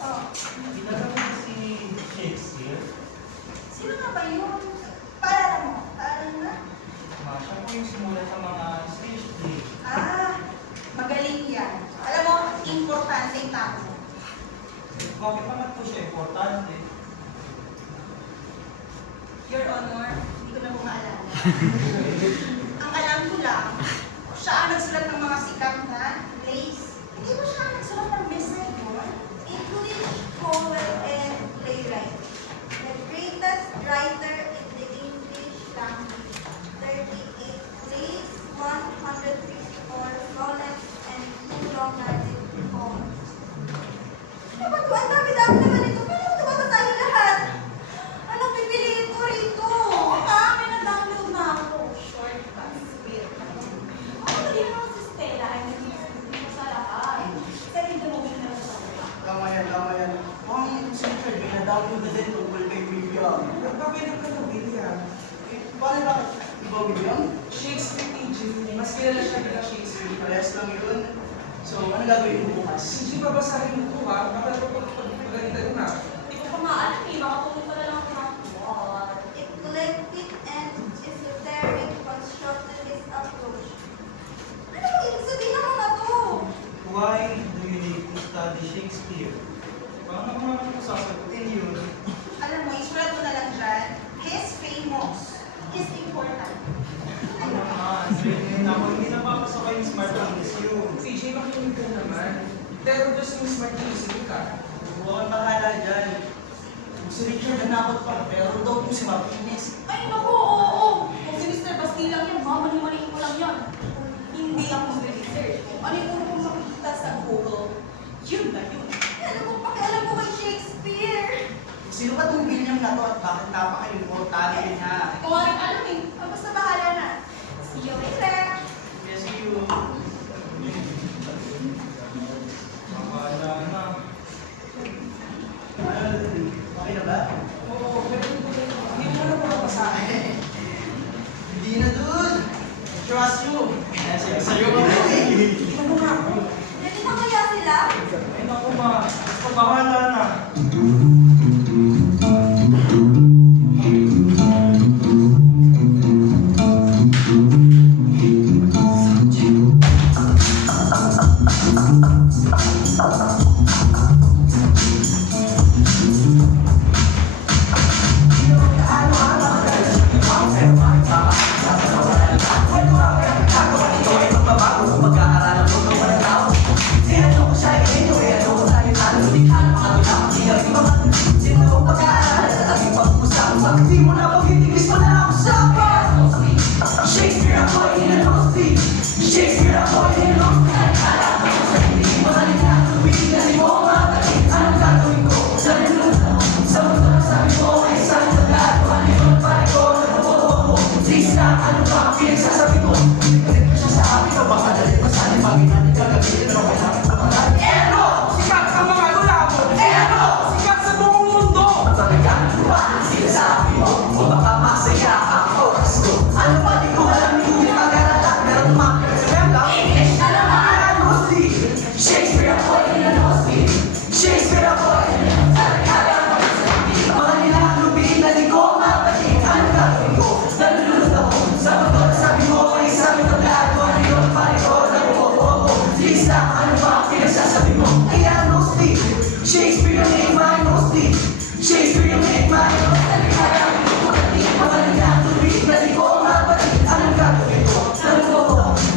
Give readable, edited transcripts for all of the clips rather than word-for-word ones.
Oh, Kilala mo ba si Shakespeare? sino nga ba yun? Paalala mo? Paalala na? Siya po yung sumulat sa mga stage play. Magaling yan. Alam mo, importante yung tao. Bakit naman po siya importante? Your Honor, hindi ko na po maalala. Ang alam ko lang, siya ang nagsulat ng mga sikat na plays. Hindi ba siya ang nagsulat ng Miss Saigon? English poet and playwright. The greatest writer in the English language. 38 plays, 154 sonnets, and 2 long narrative poems. Ano ba ito? Ang dami-dami naman ito. Paano ito babasahin lahat? Anong pipiliin ko rito? May na-download na ako. Short but sweet. Ako na din naman si Stella ay nag-iisip sa lahat. Kasi hindi mo na sa lahat. Tama yan. Mukhang si Richard, may na-download na din tungkol kay William. Nagpapilip ka ng William. Paano ba? Iba William? Shakespeare teaching. Mas kilala siya bilang Shakespeare. Parehas lang yun. So, ano gagawin mo bukas? Hindi babasahin mo ito ha. Kapag pagalitan na. Hindi ko pa maalam eh. Baka pumunta na lang ako ng war. Eclectic and esoteric constructivist approach. Ano bang ibig sabihin ako na to? Why do you need to study Shakespeare? Paano ko naman kung sasagutin yun? Alam mo, isulat mo na lang dyan. He's famous. He's important. Ano naman? Hindi napapasok yung smart English yun. CJ, makinig ka naman. Pero gusto yung smart listening ka. Huwag kang bahala dyan. Si Richard nanakot pa, pero daw po si Martinez. Ay, naku, oo. Kung si Mr. Basti lang yan, mamani-maniin ko lang yan. Hindi ako mag-research. Ano yung una kong makikita sa Google? Yun na yun. Ano mo, pakialam ko kay Shakespeare. Sino ba itong William na to at bakit napaka-importante niya? Kung anong alam eh, basta bahala na. See you later. Yes, you. Makakala na. Okay na ba? Oo, pero hindi mo na mababasahin. Hindi na dun. Trust you. Sa'yo ba? Ano nga ako? Ready na kaya sila? Ay naku ma, basta bahala na. Sikat ang mga gulabo! Sikat sa buong mundo! Shakespeare, make my nose deep. Shakespeare, make my nose deep. Magaling na tubig, pwede ko mapatid. Anong gagawin ko? Naluto ko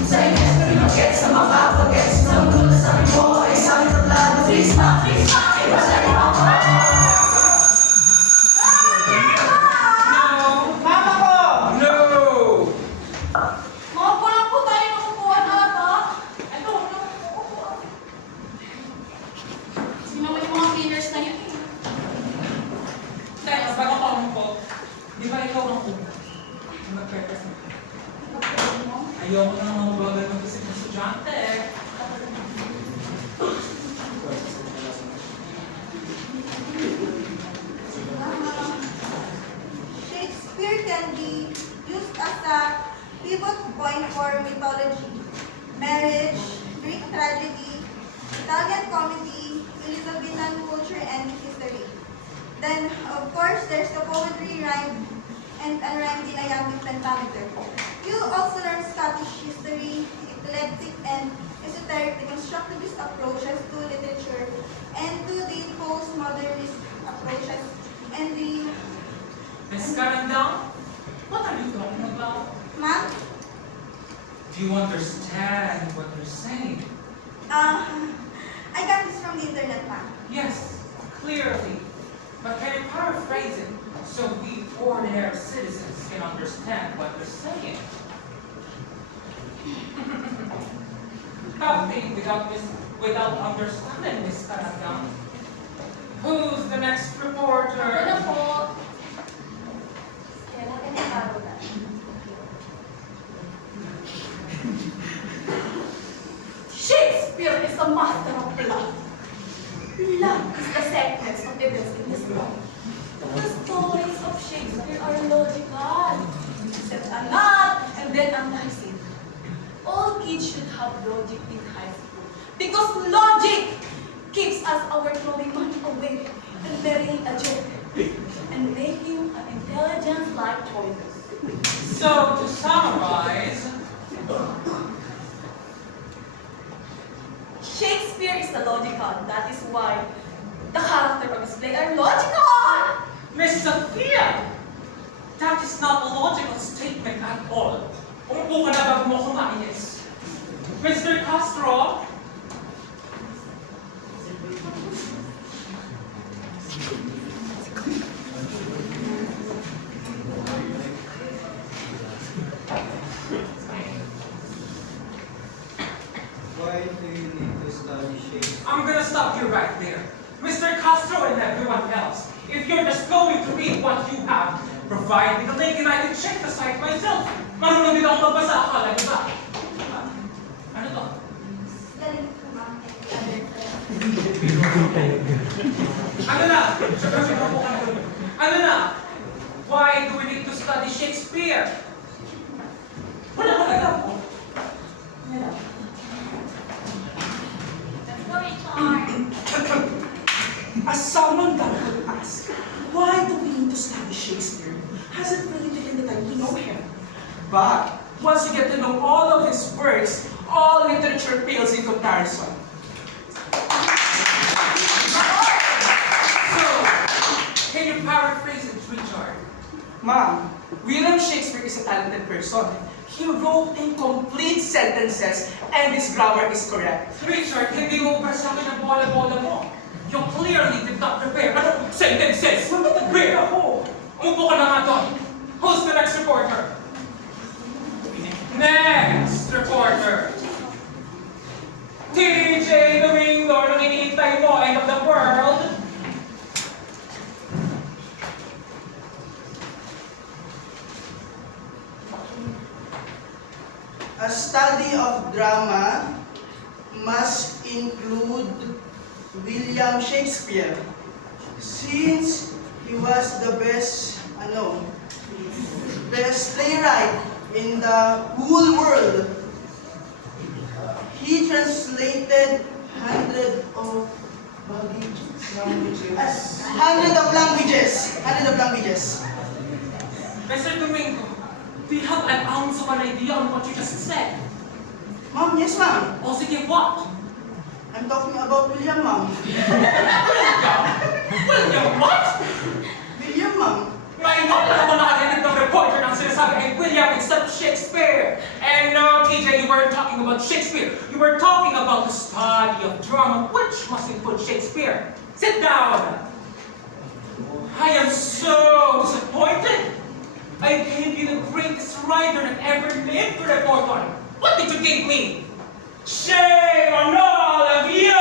sa ines, pero mag-gets sa mga pag-gets. Nang gulo sabi mo ay sa aming tablado. Please ma, ibasay ako. Mama ko! No! Maupo lang po tayo ng upuan ata. Ito, upuan. Sino naman yung mga cleaners na yun eh? Teka, bago ka mo, di ba ikaw ang una? Mag-present. Ayoko na naman mabagal mag-isip ng estudyante. Shakespeare can be used as a pivot point for mythology, marriage, Greek tragedy, Italian comedy, Elizabethan course, there's the poetry, rhyme, and unrhymed dialectic pentameter. You also learn Scottish history, eclectic and esoteric deconstructivist approaches to literature, and to the postmodernist approaches, and the... Miss Carandang, what are you talking about? Ma'am? Do you understand what you're saying? I got this from the internet, ma'am. Yes, clearly. But can you paraphrase it so we ordinary citizens can understand what you're saying? Nothing without understanding, Miss Carandang. Who's the next reporter? Ano po? Kaya magandang araw na. Shakespeare is a master of love. Love is the sadness of events in this world. The stories of Shakespeare are logical. Set a knot and then unties it. All kids should have logic in high school because logic keeps us our growing mind awake and marrying a joke and making an intelligence-like choices. So, to summarize, Shakespeare is illogical. That is why the character of his play are logical. Miss Sophia, that is not a logical statement at all. Umupo ka na bago mo kumainis. Mr. Castro, Why do you need to study Shakespeare? I'm gonna stop you right there. Mr. Castro and everyone else, if you're just going to read what you have, provide me the link and I can check the site myself. Marunong din ako magbasa, akala niyo ba? Ano to? Galing po, ma'am. Ano na? Ano na? Why do we need to study Shakespeare? Wala ka alam po. Let's go, Richard. As someone that would ask, why do we need to study Shakespeare? Hasn't really taken the time to know him. But once you get to know all of his works, all literature pales in comparison. So, can you paraphrase it, Richard? Ma'am, William Shakespeare is a talented person. He wrote in complete sentences and his grammar is correct. Richard, hindi mo ba sa akin ang bola-bola mo? You clearly did not prepare. Anong sentences? Mag-prepare ako! Umupo ka na nga doon. Who's the next reporter? Next reporter. TJ Domingo, nung iniintay mo, end of the world. A study of drama must include William Shakespeare, since he was the best playwright in the whole world. He translated hundreds of languages. Mr. Domingo, do you have an ounce of an idea on what you just said? Ma'am, yes ma'am. O sige, what? I'm talking about William, ma'am. William, what? William, ma'am. Ngayon ako na nakarinig ng reporter ng sinasabi kay William instead of Shakespeare. And no, TJ, you weren't talking about Shakespeare. You were talking about the study of drama, which must include Shakespeare. Sit down. I am so disappointed. I gave you the greatest writer that ever lived to report on. What did you think me? Shame on all of you!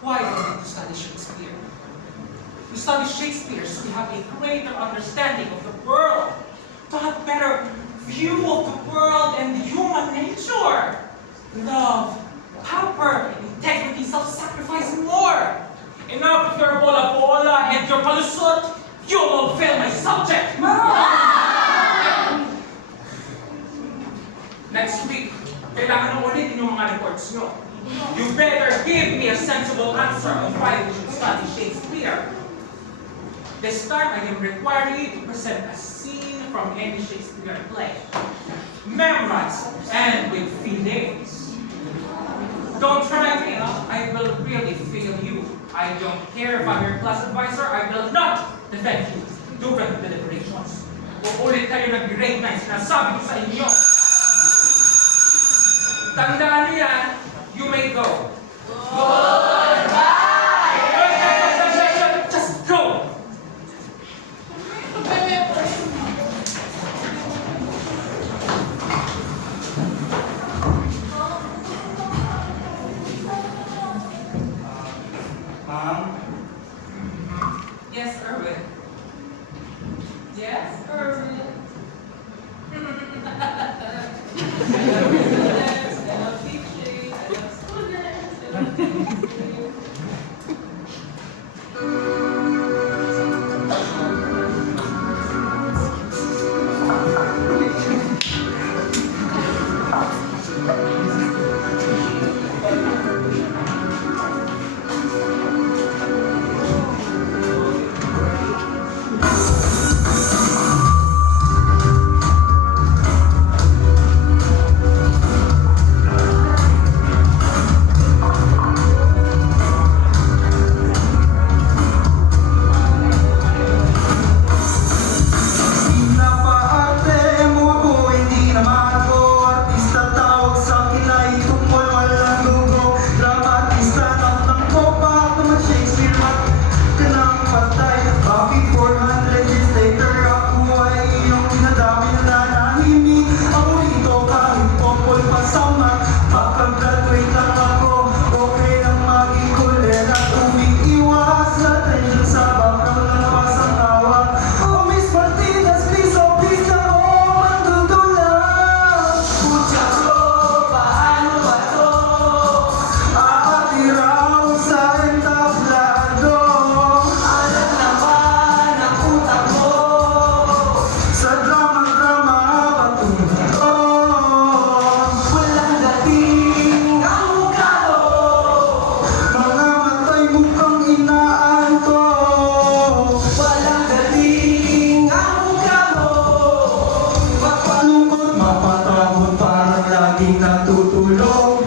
Why do you need to study Shakespeare? You study Shakespeare so you have a greater understanding of the world, to have better view of the world and human nature. Love, power, integrity, self-sacrifice, more. Enough of your bola-bola and your palusot. You will fail my subject. Next week, kailangan nang ulitin yung mga reports words nyo. You better give me a sensible answer on why we should study Shakespeare. This time, I am requiring you to present a scene from any Shakespeare play. Memorize and with feelings. Don't try me, I will really fail you. I don't care if I'm your class advisor, I will not defend you during the deliberations. Uulit kayo nag-grade 9, sinasabi ko sa inyo. Tandaan niyo yan, you may go. Just go! Ma'am, Yes, Erwin. Yes, Erwin. I love teaching. I love students. I love teaching. Napaarte mo ako, hindi naman ako artista. Tawag sa akin ay tungkol walang dugo. Dramatista, namnam ko pa naman Shakespeare. Mat ka nang patay. Bakit 400 years later ako ay iyong dinadami na nanahimik? Ako rito kahit tungkol pa sa mat. Makag-graduate lang ako, okay lang maging kulit at umiiwas sa tension sa background ng pasang tawa. Oh, Miss Martinez, please, oh, please na ako mandudulang. Pucha ko, paano ba to? Aatiraw sa entablado. Alam naman ang utak mo sa drama-drama patuto. Walang dating ang mukha mo. Mga matay mukhang inaanto. Walang dating ang mukha mo. Mapalungkot, mapatakot, parang laging natutulog.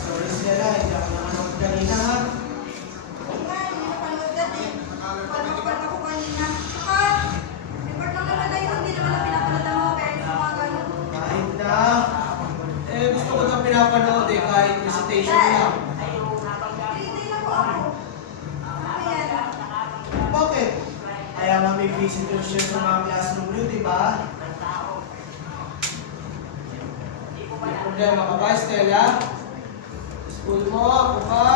Sorry Stella, hindi ako nakanood kanina ha. Oo nga, hindi na panood dati. Panood ako kanina. Saka, record lang naman na yun. Hindi naman na pinapanood ng mga parents ng mga ganun. Kahit na. Gusto ko na pinapanood kahit recitation lang. Hindi na po ako. Kaya na. Bakit? Kaya nga may visitors siya sa mga classroom niyo, di ba? May problema ka ba, Stella? School mo, ako ka?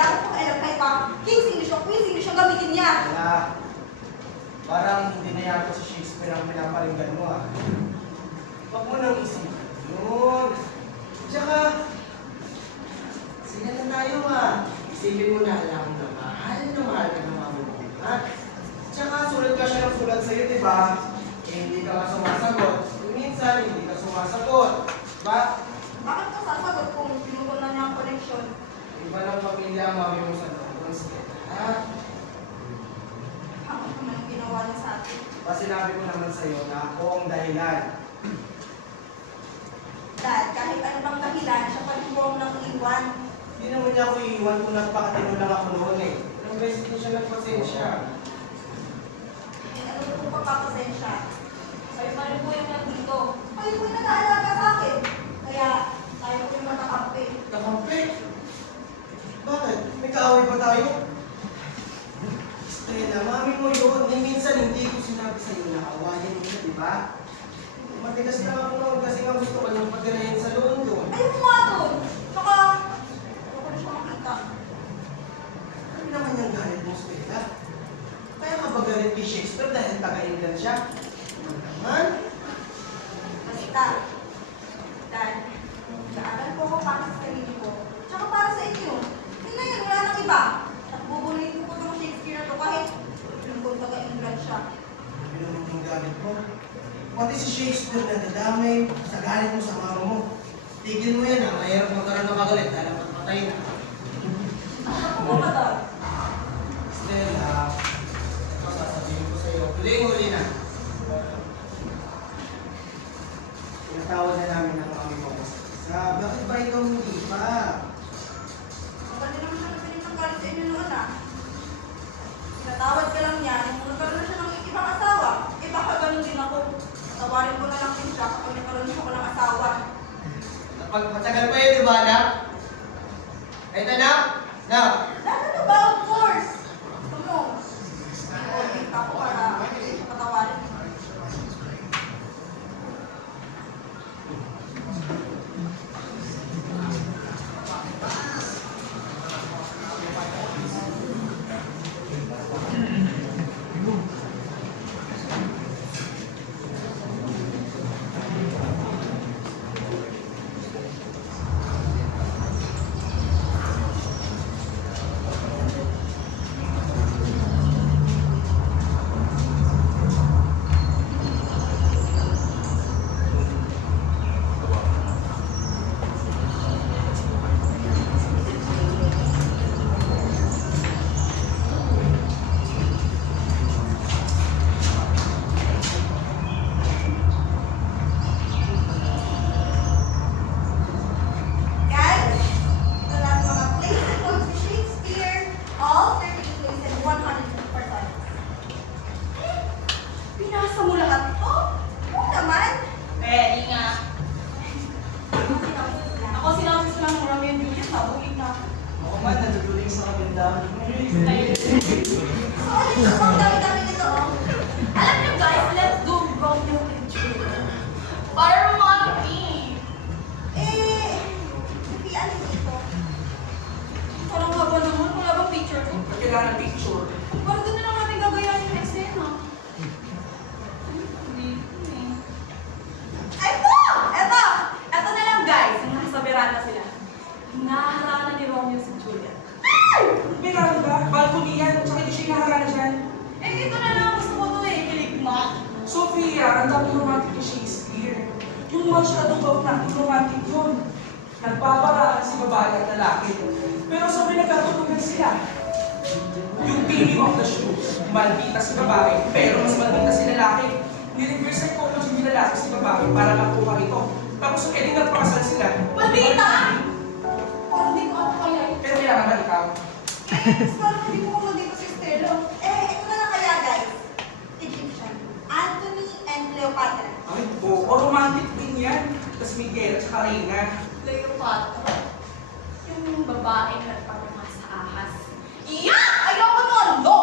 Wala akong pakialam kahit pa King's English o Queen's English ang gamitin niya. Wala. Parang hindi na yata si Shakespeare ang pinaparinggan mo ah. Huwag mo nang isipin yun. Tsaka, sila na tayo ah. Isipin mo na alam na mahal ka ng mama mo. Ha? Tsaka sulat ka siya ng sulat sa'yo, di ba? Eh, hindi ka nga sumasagot. Minsan, hindi ka sumasagot. Ba? Bakit ka sasagot kung pinukunan na niya ang koneksyon? Iba ng pamilya ang mami mo sa London, ha? Ako naman ang ginawa niya sa atin. Pa sinabi ko naman sa'yo na ako ang dahilan. Dad, kahit ano bang dahilan, siya pa rin buong nang iwan. Hindi naman niya ako iiwan kung nagpakatino lang ako noon eh. Ilang beses ko siya nagpasensya. Eh, ano ba kung pagpapasensya? Kayo pa rin po yung nandito. Kayo po yung nag-aalaga sa akin. Kaya, tayo po yung matakampi. Nakampi? Bakit? May kaaway ba tayo? Stella, mami mo yun. Eh, minsan hindi ko sinabi sa'yo na awayan mo siya, di ba? Matigas na ako noon kasi nga gusto ko niyang pagdalayan sa London. Ayun mo nga doon. Saka, ako na siya makita. Ano naman yung galit mo, Stella? Kaya ka ba galit kay Shakespeare dahil taga-England siya? Ano naman? Basta, Dad, nag-aaral ko ako para sa sarili ko. Tsaka para sa inyo. Yun na yun, wala nang iba. At bubulitin ko ng Shakespeare na to kahit lungkot taga-England siya. Ano naman yung galit mo? Pati si Shakespeare na dadamay sa galit mo sa mama mo. Tigil mo yan ha, mahirap magkaroon ng kagalit dahil ang patay na. Ako po ba, Dad? Stella, ito sasabihin ko sa'yo, huling-huli na. Tinatawag na namin ng mami mo. Bakit ba ikaw hindi pa? Ang pwede naman siya napinig ng galit sa inyo noon ah. Pinatawad ka lang niya, nung nagkaroon na siya ng ibang asawa, eh baka ganun din ako. Tawarin ko na lang din siya kapag nagkaroon siya ko ng asawa. Matagal pa yun, di ba, anak? Ito na? Na? Dad, ano ba? Of course! Gusto mo? I-order ka ako para patawarin mo. Guys, ito lang mga plays and quotes ni Shakespeare, all 38 plays and 100%. Pinasa mo lahat ito? Oo naman. Pwede nga. Ako sinapis lang ng Romeo and Juliet, mabuhin na. Ako man, naduduling sa kabindahan. Ayun. Sorry, ito ang dami-dami nito. Oh. Alam niyo guys, let's do Romeo and Juliet. Para romantic. Eh, hindi ano dito. Parang haba naman, wala bang picture ko? Kailangan picture. Parang doon na lang natin gagayahin yung eksena. Hindi. Ito! Ito! Ito na lang guys, yung nasa veranda sila. Naharana ni Romeo si Juliet. May ano ba? Balcony yan, tsaka hindi siya inaharana dyan. Eh, ito na lang gusto ko to eh, kiligma. Sophia, ang dami romantic ni Shakespeare. Yung masyadong romantic yun. Nagbabaraan si babae at lalaki. Pero sabay nagkatulungan sila. Yung pinning of the shoe, malbita si babae, pero mas malbita si lalaki. Nireverse psychology ni lalaki si babae para makuha ito. Tapos edi nagpakasal sila. Maldita! Parang di ko ako kaya yun. Pero kailangan ba ikaw? Eh, parang hindi mo kung dito si Stella. Eh, ito na lang kaya guys. Egyptian. Anthony and Cleopatra. Ay, oo, romantic din yan. Tapos Miguel at saka Reyna. Cleopatra. Yung babaeng nagpapama sa ahas. Iyak! Ayoko nun! No!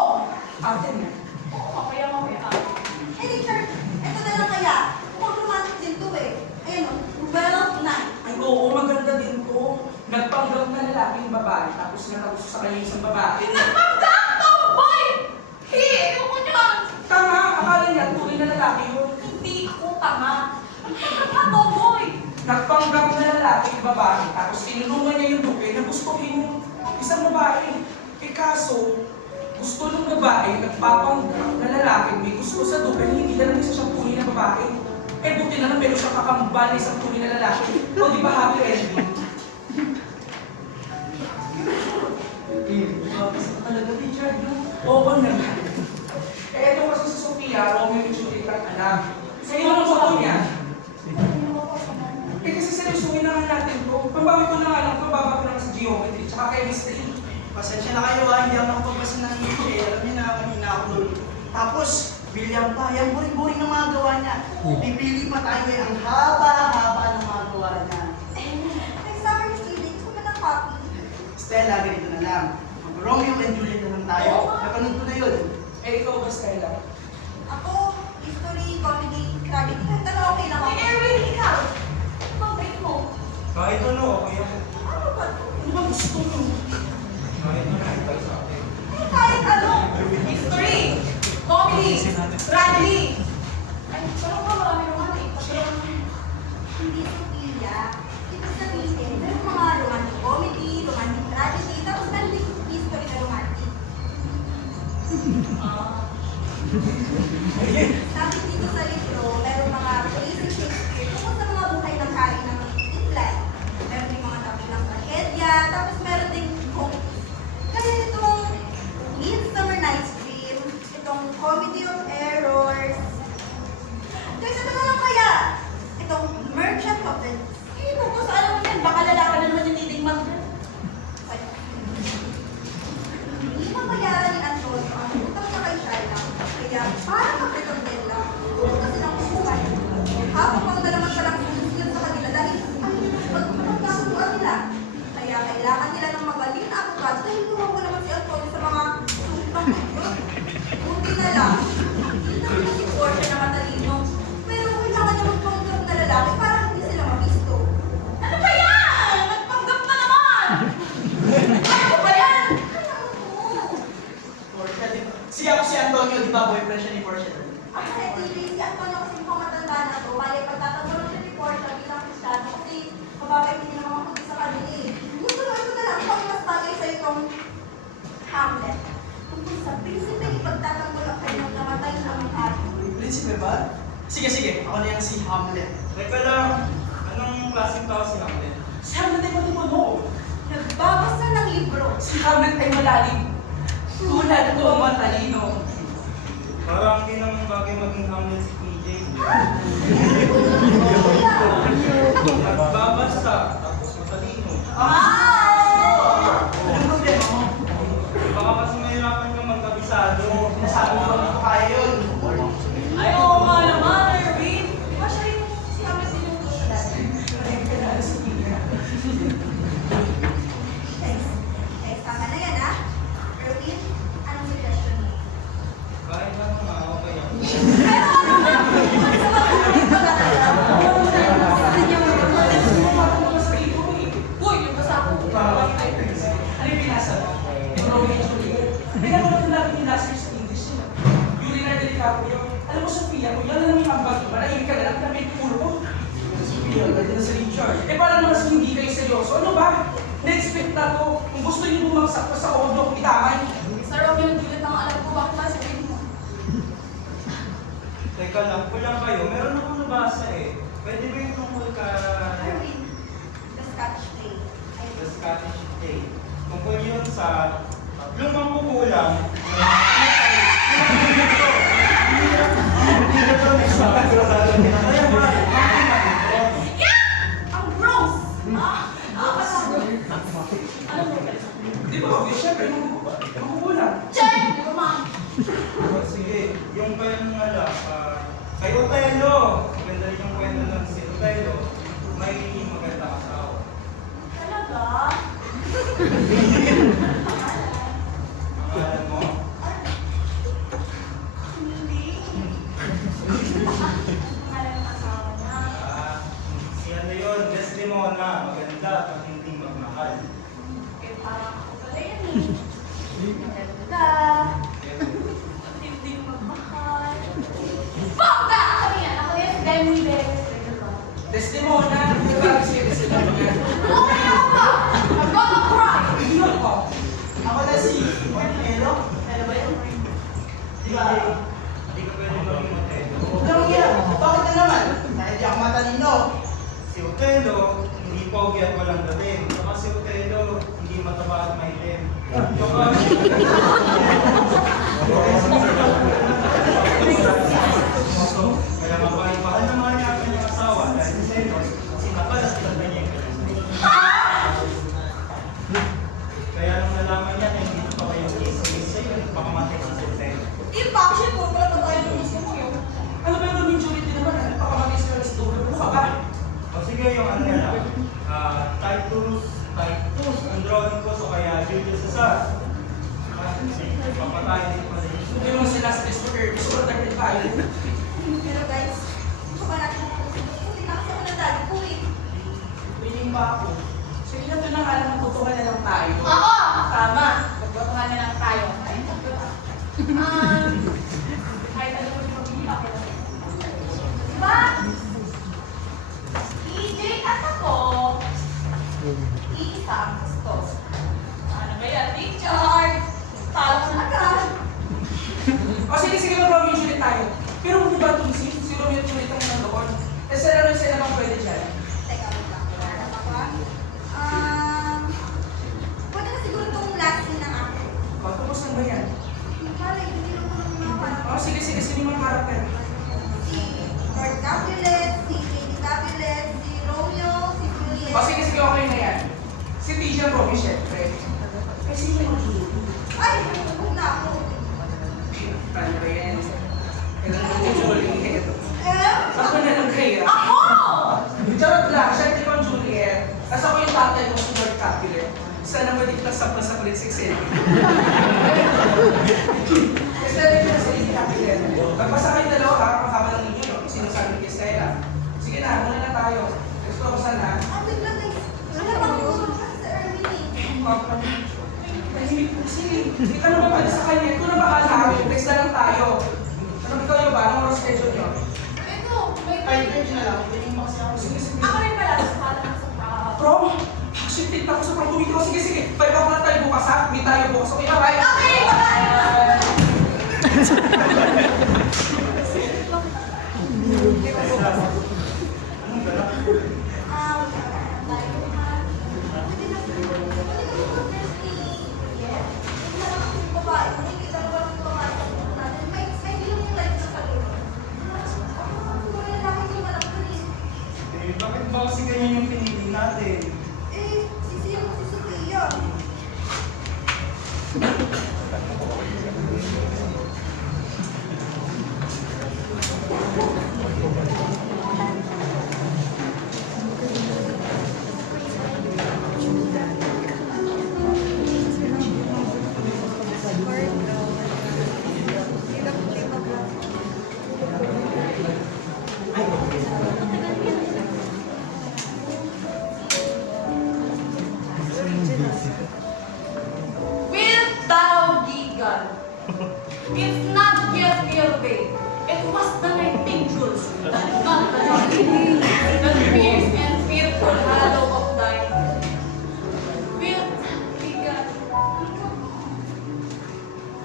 Atin na. Oo, kaya mamaya ako. Eh, Richard, ito na lang kaya. Mukhang romantic din to eh. Ayun o, 12 night. Ay, oo, maganda din to. Nagpanggap na lalaki yung babae, tapos nakagusto sa kanya yung isang babae. Nagpanggap, tomboy! Ayoko niyan! Tama, akala niya tunay na lalaki yun. Hindi ako tanga. Nagpanggap ka, tomboy! Nagpanggap na lalaki yung babae, tapos tinulungan niya yung duke na gustuhin yung isang babae. Eh kaso, gusto ng babae, nagpapanggap na lalaki, may gusto sa duke, hindi na lang isa siyang tunay na babae. Eh buti na lang meron siyang kakambal na isang tunay na lalaki. O di ba happy ending? Tapos na talaga, teacher, no? Oo naman. Eh ito kasi si Sofia, Romeo and Juliet ang anak. So yun ang totoo niya. Eh kasi seryosuhin na nga natin to. Pambawi ko na nga lang, pababa ko naman sa geometry, tsaka chemistry. Pasensya na kayo ha, hindi ako nakapagbasa ng Nietzsche. Alam niyo na, kanina ako doon. Tapos, William pa, yung buring-buring ng mga gawa niya. Pipili pa tayo eh, ang haba-haba ng mga gawa niya. Nag-summer students ko ba ng copy? Stella, ganito na lang. Romeo and Juliet na lang tayo. Napanood ko na yun. Eh ikaw ba, Stella? Ako, history, comedy, tragedy. Pero okay lang ako. Erwin, ikaw! Pag-break mo. Kahit ano, okay ako. Ano ba? Ano ba gusto mo? Kahit ano, kahit sa akin. Kahit ano. History! Comedy! Tragedy! Ay, parang ba marami romantic? Hindi Sophia. Ibig sabihin, meron mga romantic comedy, romantic tragedy, tapos meron din history na romantic. Sabi dito sa libro, meron mga basic Shakespeare tungkol sa mga buhay ng hari ng England. Meron din mga topic ng trahedya, tapos meron din comedy. Kaya itong Midsummer Night's Dream, itong Comedy of Errors, guys, ano na lang kaya? Itong Merchant of Venice. Eh, kung sa alam mo yan, baka lalakan na naman yung leading man. Ay. Hindi mabayaran ni Antonio ang utang niya kay Shylock. Kaya para mag-pretender lang, pumunta silang kumuhay. Habang pang dalaman palang susunod sa kanila dahil ang pagkakasuhan nila. Kaya kailangan nila ng magaling na abogado dahil lumawa naman si Antonio sa mga sumpang yun. Buti na lang, hindi naman si Portia na matalino. Pero kailangan niya magpanggap na lalaki para hindi sila mabisto. Ano ba yan? Nagpanggap na naman! Ano ba yan? Kaya ano? Portia, di ba? Sige ako si Antonio, di ba? Boyfriend siya ni Portia. Ay, si Antonio kasi mukhang matanda na to. Bali, pagtatanggol siya ni Portia bilang Kristiyano kasi mababay hindi naman makuti sa kanila eh. Gusto ko na lang pang mas bagay sa itong Hamlet. Tungkol sa prinsipe, ipagtatanggol ang kanyang namatay na ang hari. Prinsipe ba? Sige, sige. Ako na yung si Hamlet. Teka lang, anong klaseng tao si Hamlet? Si Hamlet ay matipuno. Nagbabasa ng libro. Si Hamlet ay malalim. Tulad ko ang matalino. Parang hindi naman bagay maging Hamlet si PJ. Nagbabasa, tapos matalino. Anong problema mo? Baka mas mahirapan kang magkabisado. Sinasabi ko hindi ko kaya yun. Ay, oo nga naman, Erwin. Di ba siya yung si Hamlet din yung tulad? Guys, tama na yan ah. Erwin, anong suggestion mo? Kahit ano nga, okay ako. Uy, yung basa ko. Ano yung binasa mo? Romeo and Juliet. Pinapanood ko natin yung last year sa English nila. Yung Leonardo DiCaprio. Alam mo, Sofia, kung yan lang yung ambag mo, manahimik ka na lang, pinapit yung ulo ko. Sofia, ganda na sa Richard. Eh, parang naman hindi kayo seryoso. Ano ba? Na-expect na to. Kung gusto niyo bumagsak pa sa odo, kung itamay. Sa Romeo and Juliet ang alam ko, bakit ba sabihin mo? Teka lang, kulang kayo. Meron akong nabasa eh. Pwede ba yung tungkol ka Erwin, the Scottish play. The Scottish Day? Tungkol yun sa tatlong mangkukulang. Ang gross! Ano mo ba? Di ba, obvious, syempre, makukulang. Check! Di ba, ma'am? Sige, yung kayong kay Otelo. Maganda rin yung kwento ng si Otelo. May magandang asawa. Talaga? Alam mo? Hindi. Alam ng asawa niya. Si ano yun, Desdemona. Maganda at hindi magmahal. Eh, parang ako pala yan eh. Ganda. Hindi magmahal. Bongga! Ako yan si Demi Beres. Desdemona, grabe siya Desdemona. Okay ako ba? I'm gonna cry! Hindi ako. Ako na si Hello. Ano ba yun? Di ba? Hindi ka pwede maging Otelo. Anong yan? Bakit na naman? Dahil di ako matalino. Si Otelo, hindi pogi at walang dating. Saka si Otelo, hindi mataba at mahilim. Kaya mapahal na mahal niya ang kanyang asawa dahil si Senos, sinapal at tanda niya yung kaya nung nalaman niya na hindi pa kayo kiss-kiss sa'yo, pakamatay si Otelo. Yung bakit po, wala pa tayo ng gusto mo yun. Ano ba yung Romeo and Juliet din naman? Napakamatay sila sa dulo. Ano ka ba? O sige yung ano nila, Titus Andronicus o kaya Julius Caesar. Papatayin din pa rin. Hindi mo sila sa disorder din tayo. Pero guys, baka natin ang hindi na ako ng daddy ko eh. Piling ba ako? Sige na ito na nga lang, magtutuhan na lang tayo. Oo! Tama! Magbabahan na lang tayo. Kahit ano po yung pag-ibig ako. Diba? EJ at ako, iisang gusto. Ano ba yan? Richard! Talo na agad! O sige, mag-Romeo and Juliet tayo. Pero kung di ba ito si Romeo and Juliet ang nandoon? Eh sila bang pwede dyan? Teka, wait lang. Hanap ako ah. Pwede na siguro itong last scene ng ako. Tapos na ba yan? Malay, hindi lang ko ng mga parang O sige, sino yung mga karakter? si Lord Capulet, si Lady Capulet, si Romeo, si Juliet. O sige, okay na yan. Si TJ ang Romeo, syempre. Eh sino yung Juliet? Ay, huwag na ako. Paano ba yan? Kailangan yung Juliet. Eh? Ako na lang kaya. Ako! Charot lang, syempre ko ang Juliet. Tapos ako yung tatay mo si Lord Capulet. Sana pwede kita sa kulit 6 Kasi dahil ko na sa Lady Capulet. Magpasa kayong dalawa ha, makakama lang ninyo. Sinasabi ni Estela. Sige na, muna na tayo. Gusto ko sana. Ah, wait lang guys. Wala pa ako sa Ermini. Tahimik po sige. Hindi ka naman pwede sa kanya. Ito na bahala. Text na lang tayo. Ano ikaw yung ba? Anong oras schedule nyo? Ito, may Ay, pwede na lang. Piling mo kasi ako. Sige, sige. Ako rin pala, sa parang sa trabaho. Prom! Shit, take ako sa prom. Tumiti ko. Sige, sige. 5 ako na tayo bukas ha. Meet tayo bukas. Okay, bye-bye. Okay, bye-bye! Anong gano'n? Eh, bakit ba kasi ganyan yung pinili natin? Wilt thou gigan? It's not yet your day. It was the nightingales that got the light. The fierce and fearful hollow of thine. Wilt gigan?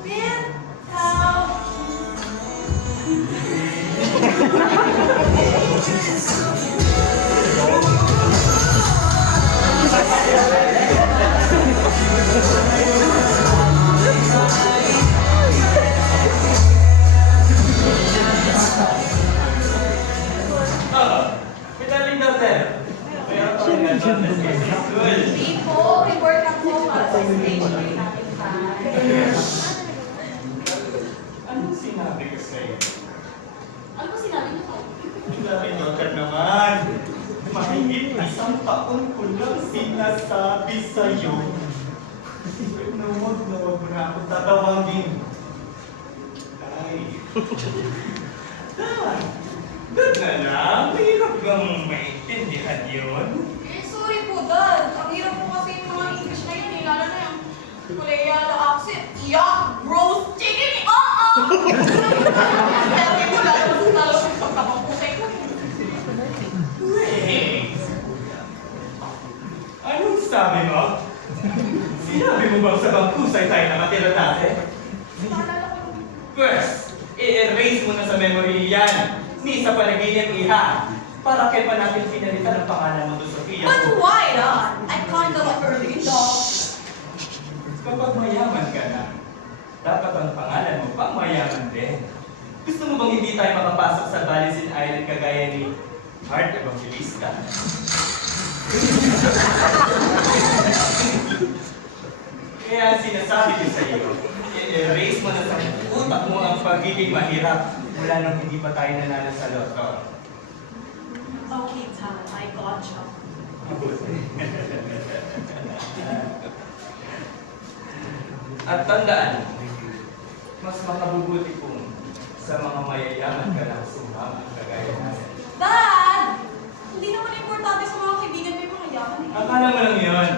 Wilt thou Pinaling natin. Kaya pa rin natin. Hindi po, report ako para sa stage play natin pa. Anong sinabi ko sa'yo? Ano ba sinabi niyo po? Narino ka naman. Mahigit isang taon ko lang sinasabi sa'yo. Na huwag mo na ako tatawagin. Ay. Doon na lang. Mahirap bang maintindihan yun? Eh, sorry po, Dad. Ang hirap po kasi yung mga English na yun, eh. Lalo na yung Kuleya, the toxic, yuck, gross, chicken, Dati mo lang, mas talo yung pagkakapusay ko. Wait! Anong sabi mo? Sinabi mo ba sa bangkusay tayo na matira dati? Naalala ko yung First, i-erase mo na sa memory yan. Ni sa panaginip iha. Para kaya pa natin pinalitan ang pangalan mo to, Sofia. But why not? I kinda like her dito. Kapag mayaman ka na, dapat ang pangalan mo pang mayaman din. Gusto mo bang hindi tayo makapasok sa Balisin Island kagaya ni Heart Evangelista? Kaya sinasabi ko sa iyo, i-erase mo na sa utak mo ang pagiging mahirap mula nung hindi pa tayo nanalo sa loto. Okay, Tal, I gotcha. At tandaan, mas makabubuti kung sa mga mayayaman ka lang sumama kagaya natin. Dad! Hindi naman importante sa mga kaibigan may mga yaman eh. Akala mo lang yun.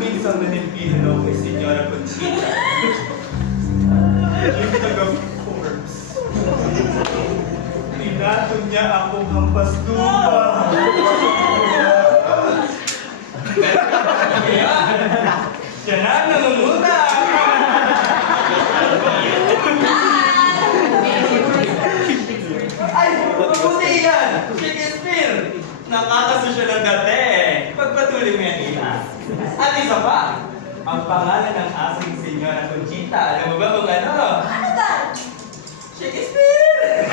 Minsan nanimpihan ako kay Senyora Conchita. Yung taga-Forbes. Tinaton niya akong hampas lupa. Kaya, siya na nangungutang. Ay, mabuti yan! Shakespeare! Nakakasosyal dati. Pagpatuloy mo yan, Ina. At isa pa, ang pangalan ng aking Senyora Conchita, alam mo ba kung ano? Ano, Dad? Shakespeare!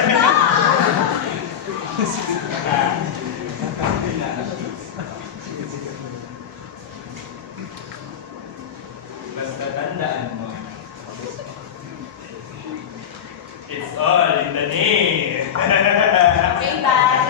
Basta tandaan mo. It's all in the name. Okay, Dad.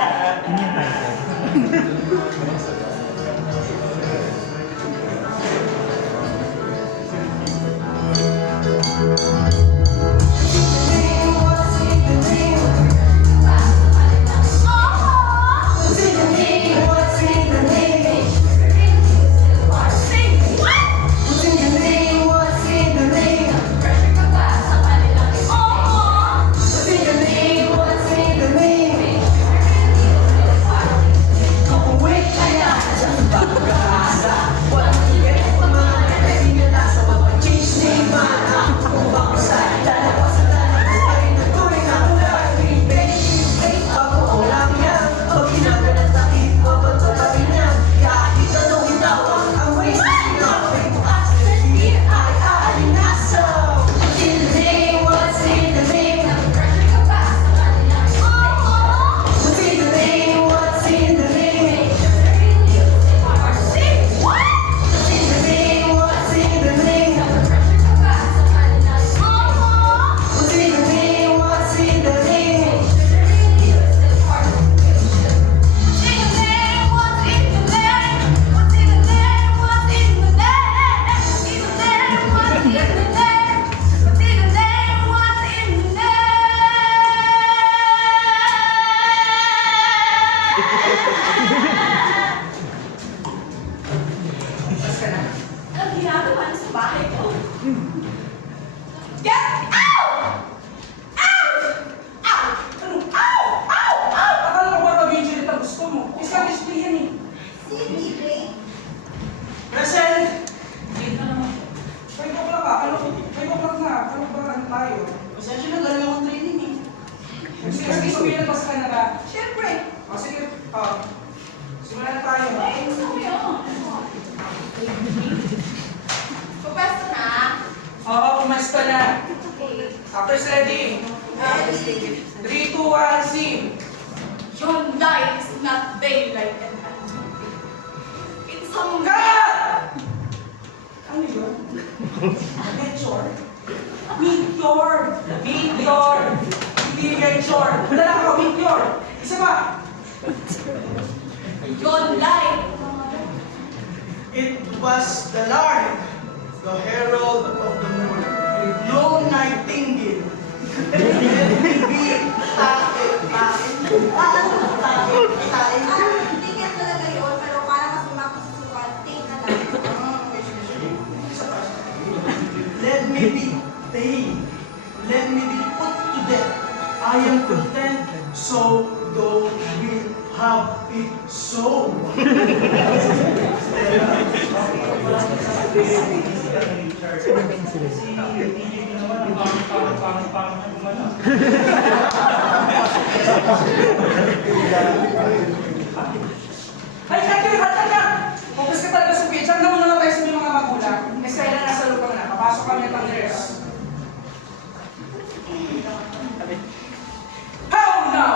Anong ginagawa niyo sa bahay ko? Get out! Out! Out! Ano? Ow! Ow! Ow! Akala ko ba mag-injury ang gusto mo? Establish mo yan eh. Si Ray. Present! Late na naman. 5 o'clock ka. Ano? 5 o'clock na. Ano ba ano tayo? Pasensya na, galing akong training eh. Sige, sabihin na basta ka na ba? Siyempre. O sige, simulan na tayo. Ay, gusto ko yun. Pupwesto na. Oo, pumasta na. Okay. After ready. 3, 2, 1, scene. Your life is not daylight and night. It's a Cut! Ano yun? Meteor? Meteor! Meteor! Hindi meteor! Wala lang ako, meteor! Isa pa! Your life. It was the Lord, the herald of the moon, no nightingale. I am content, so don't be happy so. Ay, cut! Focus ka talaga sa page. Hanggang muna tayo sa mga magulang. Kasi kaya na nasa loob ka na. Papasok kami at ang nurse. How now?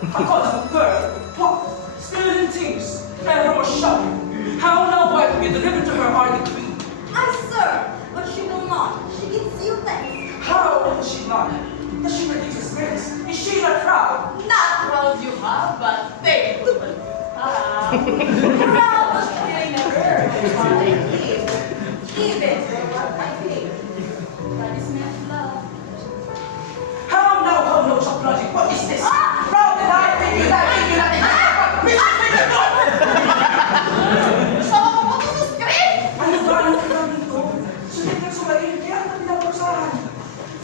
Because of girl, pop, spilling things, and her shopping. How now, wife, we delivered to her our decree. Ay, sir, but she will not. She gives you thanks. How does she not? Does she produce experience? Is she not proud? Not proud you have, but thankful. Proud, but I never. Even for what I paid. That is not love. How no sa project? What is this? Ah! Proud that I think you that. Gusto mo mabuto sa screen? Ano ba ang kailangan ko? Sulit ka sumayin, kaya ang pinapasahan.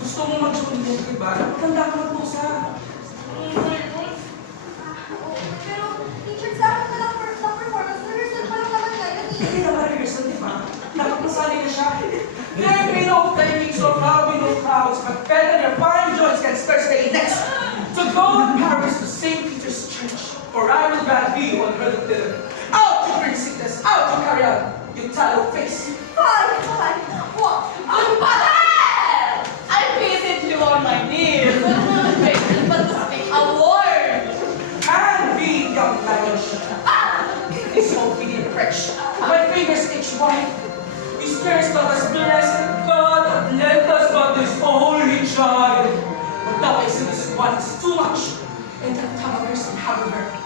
Gusto mo mag-sulit, diba? Maganda ka magpusa. Pero, teacher, sa akin na lang sa performance, rehearsal pa lang naman ngayon. Hindi na ma-rehearsal, di ba? Dapat masali na siya. There be no thanking, so far we no crowds, but better your fine joints can stay next. To go to Paris to St. Peter's Church, for I will grant thee on her the out to bring sickness, out to carry out, you tallow face. Fine. What? Ang pahal! I visit you on my knees. But to speak a word. And be young lion, this won't be the fresh. My fingers itch wide. These prayers not as blessed, God hath lent us but this only child. But now I see this one is too much, and that have mercy, have mercy.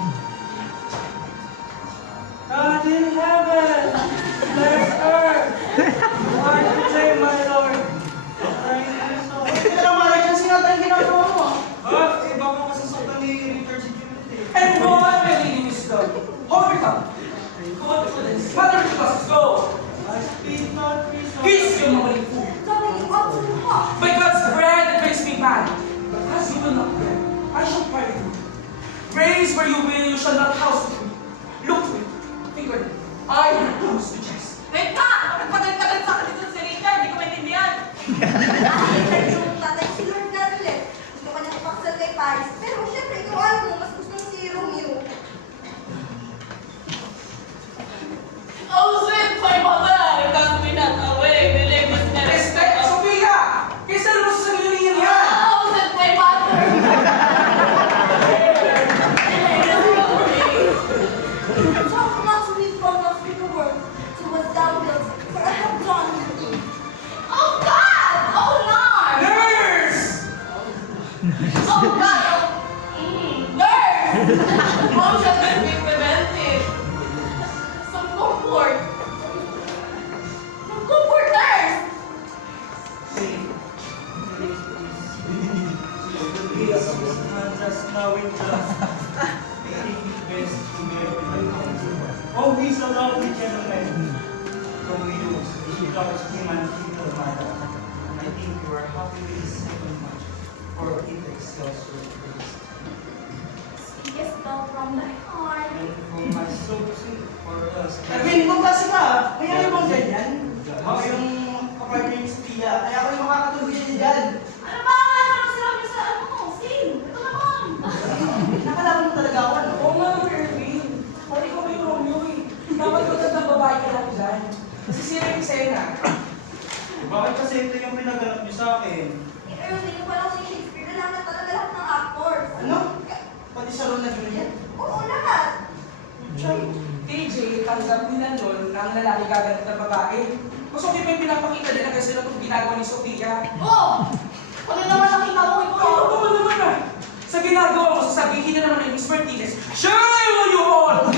God in heaven, bless earth. Lord, today, my Lord. Ito na mga dyan, sinata yung ginagawa mo. Iba mo masasaktan ni Richard si Jimmy. And go on, my lady wisdom. Hold your tongue. Confidence. Father, to us, go. I speak not peace. Peace, you morning fool. Coming up to the heart. By God's bread that makes me mad. But as you will not bread, I shall pray you. Raise where you will, you shall not house with me. Look to it. Finger it. I will close the chest. Wait ka! Nagpadal-padal sa akin dito si Richard. Hindi ko maintindihan. Yung tatay si Lord Garlet. Gusto ka niyang ipaksal kay Paris. Pero syempre, ikaw alam mo, mas gusto mo si Romeo. Oh, sweet my mother! Can't be not away. Believe us na Respect, Sophia! Kaysa naman sa sarili yan yan! Oh, sweet my mother! So much we from us with the world. So was thou built, for I have done with thee. Oh God! Oh Lord! Nurse! Oh God! Nurse! How shall this be prevented? Some comfort. Some comfort, nurse! Please, not just now in just. Making it best to bear with my counsel. Oh, he's a lovely gentleman. From you, he covers him and people matter. And I think you are happy with his second match, for it excels your praise. Speakest thou from thy heart. And from my soul sing for us. Erwin, kung kasi ka, kaya yung bang ganyan? Ako yung kapartner ni Sophia, kaya ako yung makakatulog niya dyan. Ano ba? Ano sinabi sa ano mo? Sing! Ito naman! Nakalaban mo talaga ako, ano? Oo nga, Erwin. Pari ko kayo Romeo eh. Dapat magandang babae ka lang dyan. Kasi sila yung eksena. Bakit kasi ito yung pinaganap niyo sa akin? Early, yung parang si Shakespeare, kailangan talaga lahat ng actors. Ano? Pati sa role na Juliet? Oo, lahat. TJ, tanggap nila nun na ang lalaki gaganap ng babae. Gusto ko pa yung pinapakita nila kasi sila itong ginagawa ni Sophia. Oo! Ano naman nakita mo ito? Ay, ano naman ah? Sa ginagawa mo, sasabihin na naman ng Miss Martinez, Share will you all!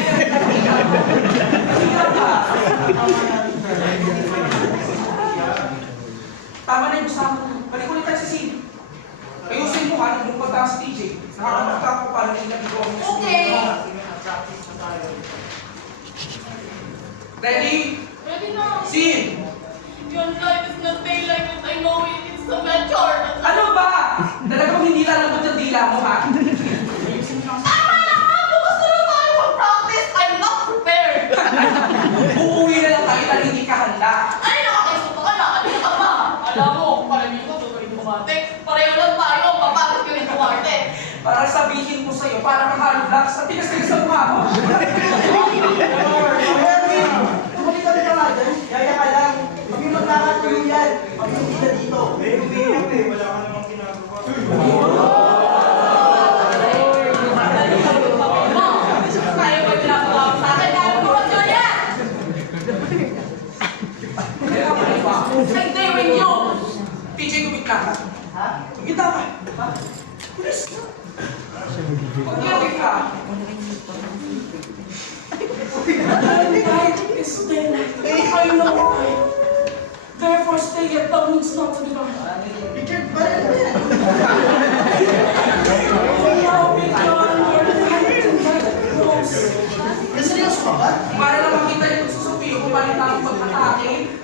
Tama na yung usapan mo. Balik ulit tayo sa scene. Ayusin mo ka, nung punta si TJ. Nakakapunta ako paano yung nabagawa mo. Okay. Practice na tayo. Ready? Ready na. Scene! Your life is nothing like it. I know it. It's sa mature. Ano ba? Talagang hindi lalabot yung dila mo, ha? Tama na nga! Bukas na lang tayo mag-practice! I'm not prepared! Uuwi na lang tayo dahil hindi ka handa. Ay, nakakaisip ka na! Kanina ka pa! Alam mo, palamin ko, tutuloy bumate. Pareho lang tayo, papagod ka rin bumate. Para sabihin ko sa'yo, parang hard blocks at tigas-tigas sa mukha mo. Tumalik ka rin ka nga dyan. Yaya ka lang. Pag yung magkakatuloy yan, pag yung hindi na dito. Wala ka namang ginagawa. Tayo ba pinapagawa sa akin? Dahil ko mag yan! I'm daring you! PJ, tumigla ka. Ha? Tumigla ka. Pulis. Pag-yari ka. Light is dead. I know why. Therefore, stay at thou needs not to be gone. Richard, parang ano yan? Now be gone, your light rose. Seryoso ka ba? Para lang makita niyo kung susupiyo kung balik na ang pag-atake.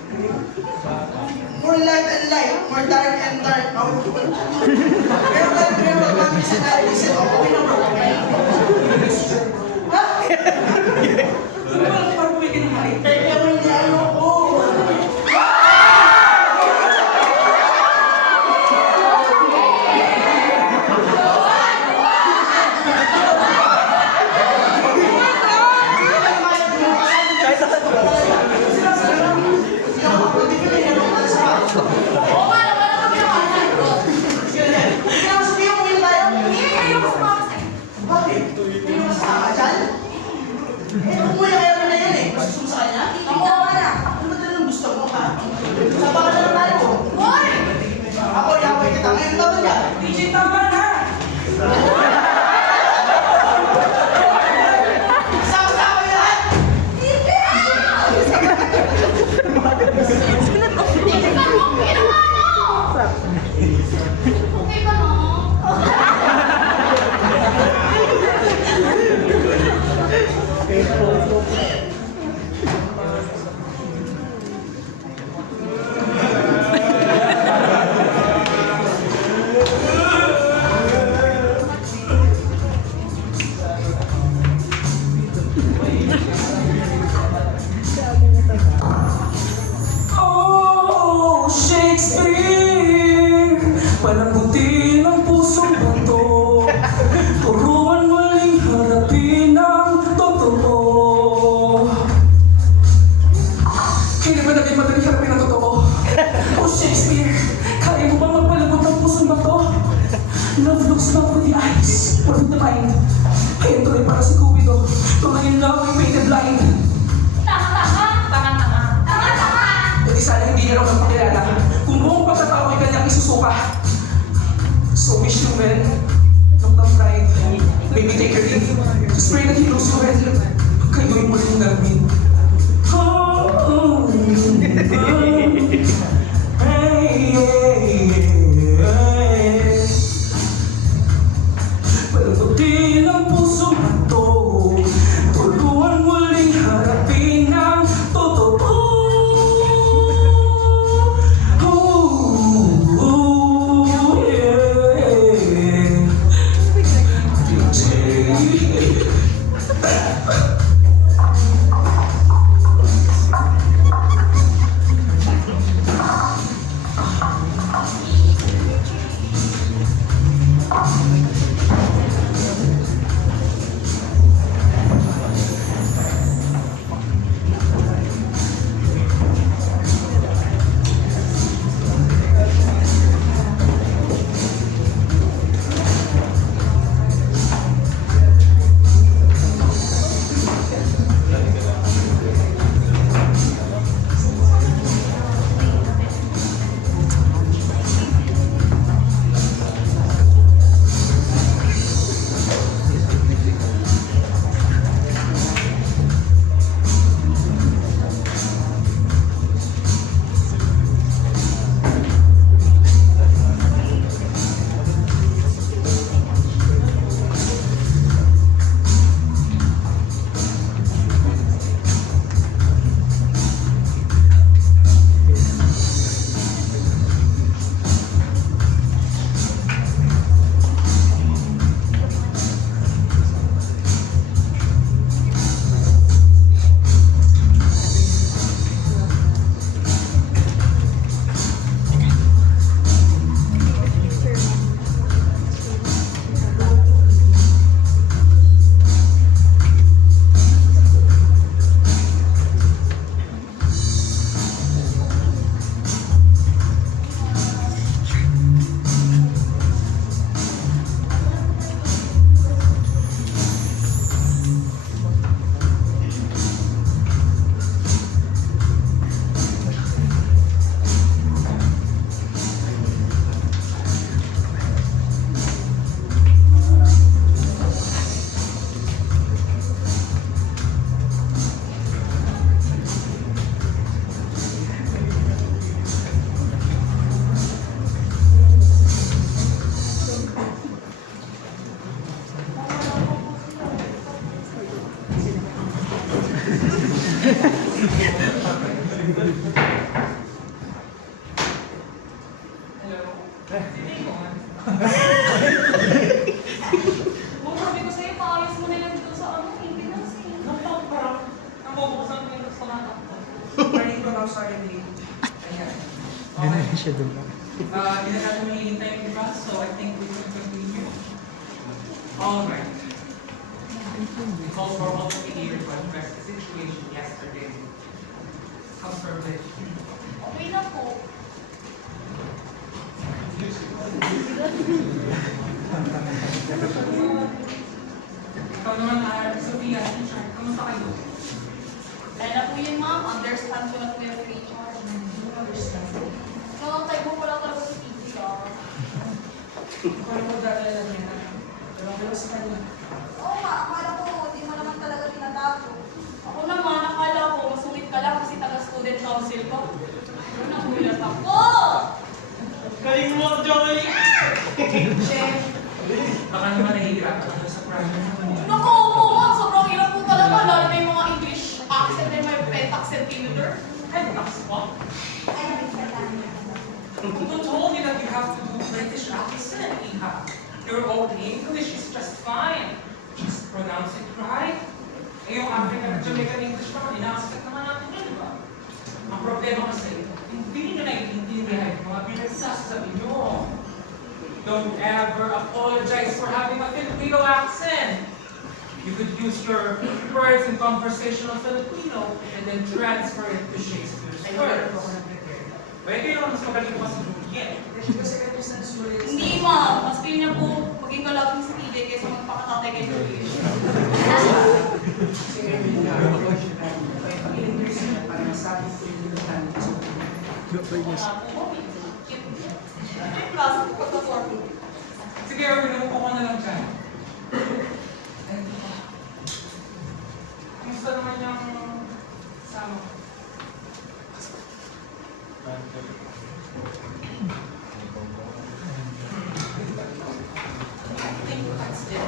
More light and light, more dark and dark. Pero wag kami sa natin. Okay na bro. Ha? Ano ba lang parang may kinahari? Kaya mo hindi ayoko. Oo nga naman ang kami naman na bro. Kaya sabihin mo yun tayo. Hindi kayo kasama sa Bakit? May masama dyan? Eh, umuwi kaya mo na yan eh. Masusun sa kanya? Oo nga na. Ano ba talagang gusto mo ha? Saba ka na lang tayo. Hoy! Ako, yaway kita. Ngayon naman yan. PJ, tama na! Sama-sama yan! Hindi ka mo! Ginawa mo! Okay ba no? Oh, Shakespeare! Palambutin ang pusong bato. Turuan muling harapin ang totoo. Hindi ba naging madaling harapin ang totoo? Oh, Shakespeare! Kaya mo ba magpalabot ang pusong bato? Love looks not with the eyes, but with the mind. Ayun tuloy para si Cupido. Tumangin lang ay painted blind. Pwede sana hindi niya raw magpakilala kung buong pagkatao ay kanyang isusuka. So wish you well, not the pride. Maybe take a leave. Just pray that he knows you well. Kayo'y muling namin. Palagutin ang puso ito. Tulungan muling harapin ang totoo. Hindi na natin mahihintay, di ba? So I think we can continue. Alright. It's all normal to be here to address the situation yesterday. Confirmation. Okay na po. Ikaw naman, Sophia, teacher, kamusta kayo? Kaya na po yun, ma'am. Understand ko na po yung feature. Nakakay mo pala talaga si Titi, ah. Ikaw na po dati na niya. Pero sa kanya. Oo nga, akala ko, hindi mo naman talaga tinatago. Ako naman, akala ko, masungit ka lang kasi taga-student council ko. Pero nagulat ako. Galing mo, Joey! Chef. Baka naman nahihirap ka sa project naman yan. Naku, opo, ma'am. Sobrang hirap po talaga. Lalo na yung mga English accent and may pentax centimeter. And that's what? Ay, Who told you that you have to do British accent, Iha? Your old English is just fine. Just pronounce it right. Eh, yung African at Jamaican English naman, ina-accept naman natin yun, di ba? Ang problema kasi, hindi nyo naiintindihan yung mga pinagsasabi nyo. Don't ever apologize for having a Filipino accent. You could use your words in conversational Filipino and then transfer it to Shakespeare's words. Pwede naman mas magaling pa si Juliet. Kasi kayo sa sulit. Hindi, ma'am. Mas pili niya po maging kalabing si TJ kaysa magpakatatay kay Julius. Kasi kayo yung pag-English na para masabi ko yung luhan. kaso ko sa 40. Sige, Erwin, umupo ka na lang dyan. Kumusta naman yung sama? I think that's it.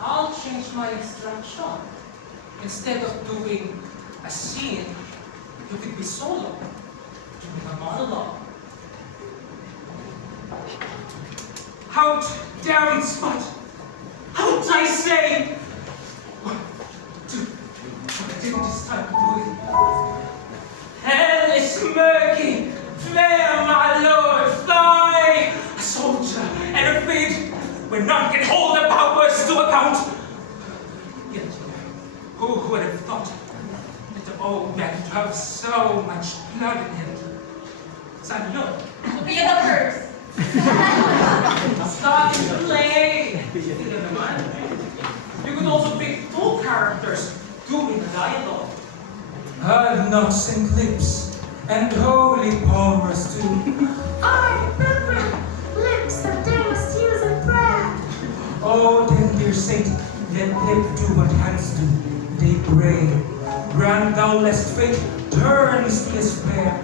I'll change my instruction. Instead of doing a scene, you could be solo, doing a monologue. How dare you, Spot? How did I say? I didn't just time to do it. Hell is murky. There, my lord, fly! A soldier and a fate where none can hold the powers to account. Yet, who would have thought that the old man could have so much blood in him? Saan yun? Sophia the First. Stop the play! Tingnan naman. You could also pick two characters doing the dialogue. I've knocks and clips, and holy palmers too. I remember lips that they must use in prayer. Oh, then dear saint, let lip do what hands do. They pray. Grant thou lest fate turns to despair.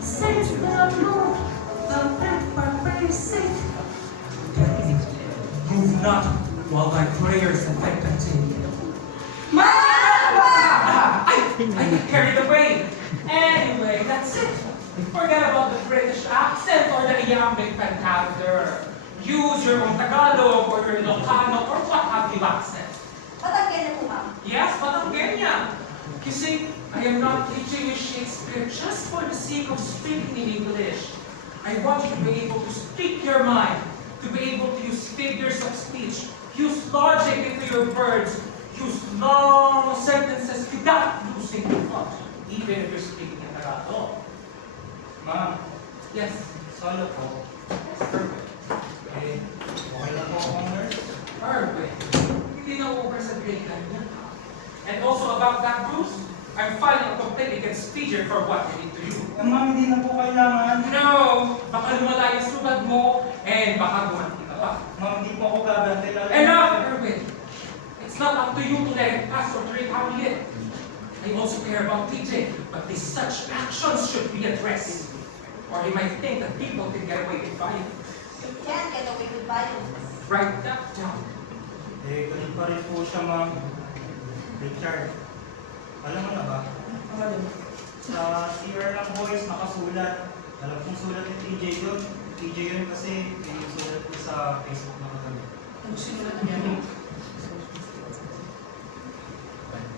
Saints without move, the faith by very safe. Move not while thy prayers affect the take. I get carried away. Anyway, that's it. Forget about the British accent or the iambic pentameter. Use your own Tagalog or your Ilocano or what have you accent. Patagyan po, ma'am. Yes, Patanggenya. You see, I am not teaching you Shakespeare just for the sake of speaking in English. I want you to be able to speak your mind, to be able to use figures of speech, use logic into your words, use long sentences without losing the thought, even if you're speaking in Tagalog. Ma'am, Yes. solo po. Perfect. Eh, okay lang po akong nurse. Perfect. Hindi na over sa grade lang yan. And also about that, Bruce, I'm filing a complaint against Peter for what he did to you. Ma'am, hindi na po kailangan. No! Baka lumala yung sugat mo, and baka gumanti ka pa. Ma'am, hindi po ako gagante lang. Enough, Erwin! It's not up to you to let it pass or to retaliate. I also care about TJ, but these such actions should be addressed. Or he might think that people can get away with violence. You can't get away with violence. Write that down. Eh, ganun pa rin po siya, ma'am. Richard, alam mo na ba? Sa CR ng boys, nakasulat. Alam kong sulat ni TJ yun. TJ yun kasi yung sulat ko sa Facebook na kagabi. Ano sinulat niya?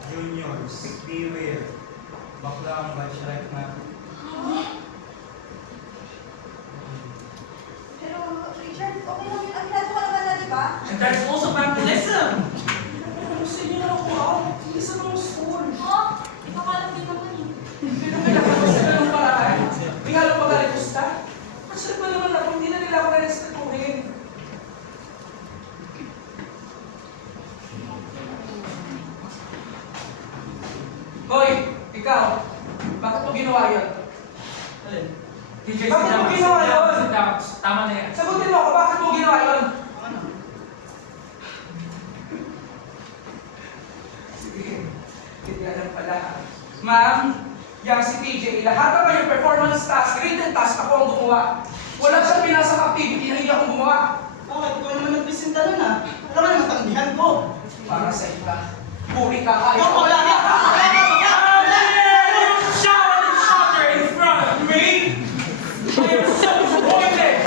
Juniors, beware. Bakla ang batch right na. And that is also vandalism. Gusto niyo na ako, ah? Isa ng school. Oh, ipakalam din naman eh. Pero pinapagod sa ganung paraan. Di nga lang pag-alikusta. Kasi ba naman ako, hindi na nila ako na-respetuhin. Hoy, ikaw, bakit mo ginawa yun? Alin? TJ, Bakit mo sit ginawa down, yun? sit down. Tama na yan. Sagutin mo ako, bakit mo ginawa yun? Ano? Sige, hindi alam pala. Ma'am, yang si TJ, lahat ng kayong performance task, written task, ako ang gumawa. Wala siyang pinasang activity na hindi ako gumawa. Bakit? Ikaw naman nagpresenta nun ah. Alam mo naman tanggihan ko. Para sa iba, puri ka kayo. Ikaw wala ka! Shout and shudder in front of me! I am so disappointed!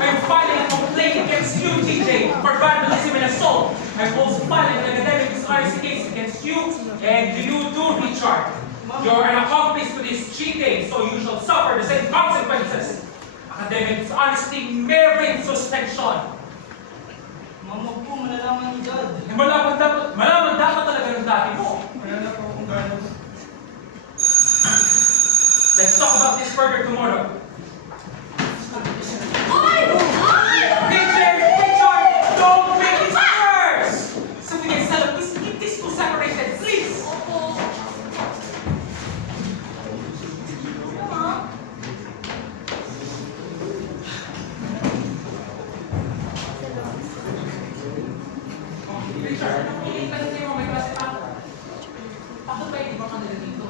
I am filing a complaint against you, TJ, for vandalism and assault. I am also filing an academic dishonesty case against you and you too, Richard. You're an accomplice to this cheating, so you shall suffer the same consequences. Academic dishonesty merit suspension. Mama po, malalaman ni God. Malaman dapat talaga ng dati mo. Wala po kung gano'n. Let's talk about this further tomorrow. Oy! Oy! Richard, don't make it worse! So we can settle this, keep these two separated, please! Opo. Mama? Richard, hindi ka na may klase pa ako. Bakit ba hindi ba ka nila dito?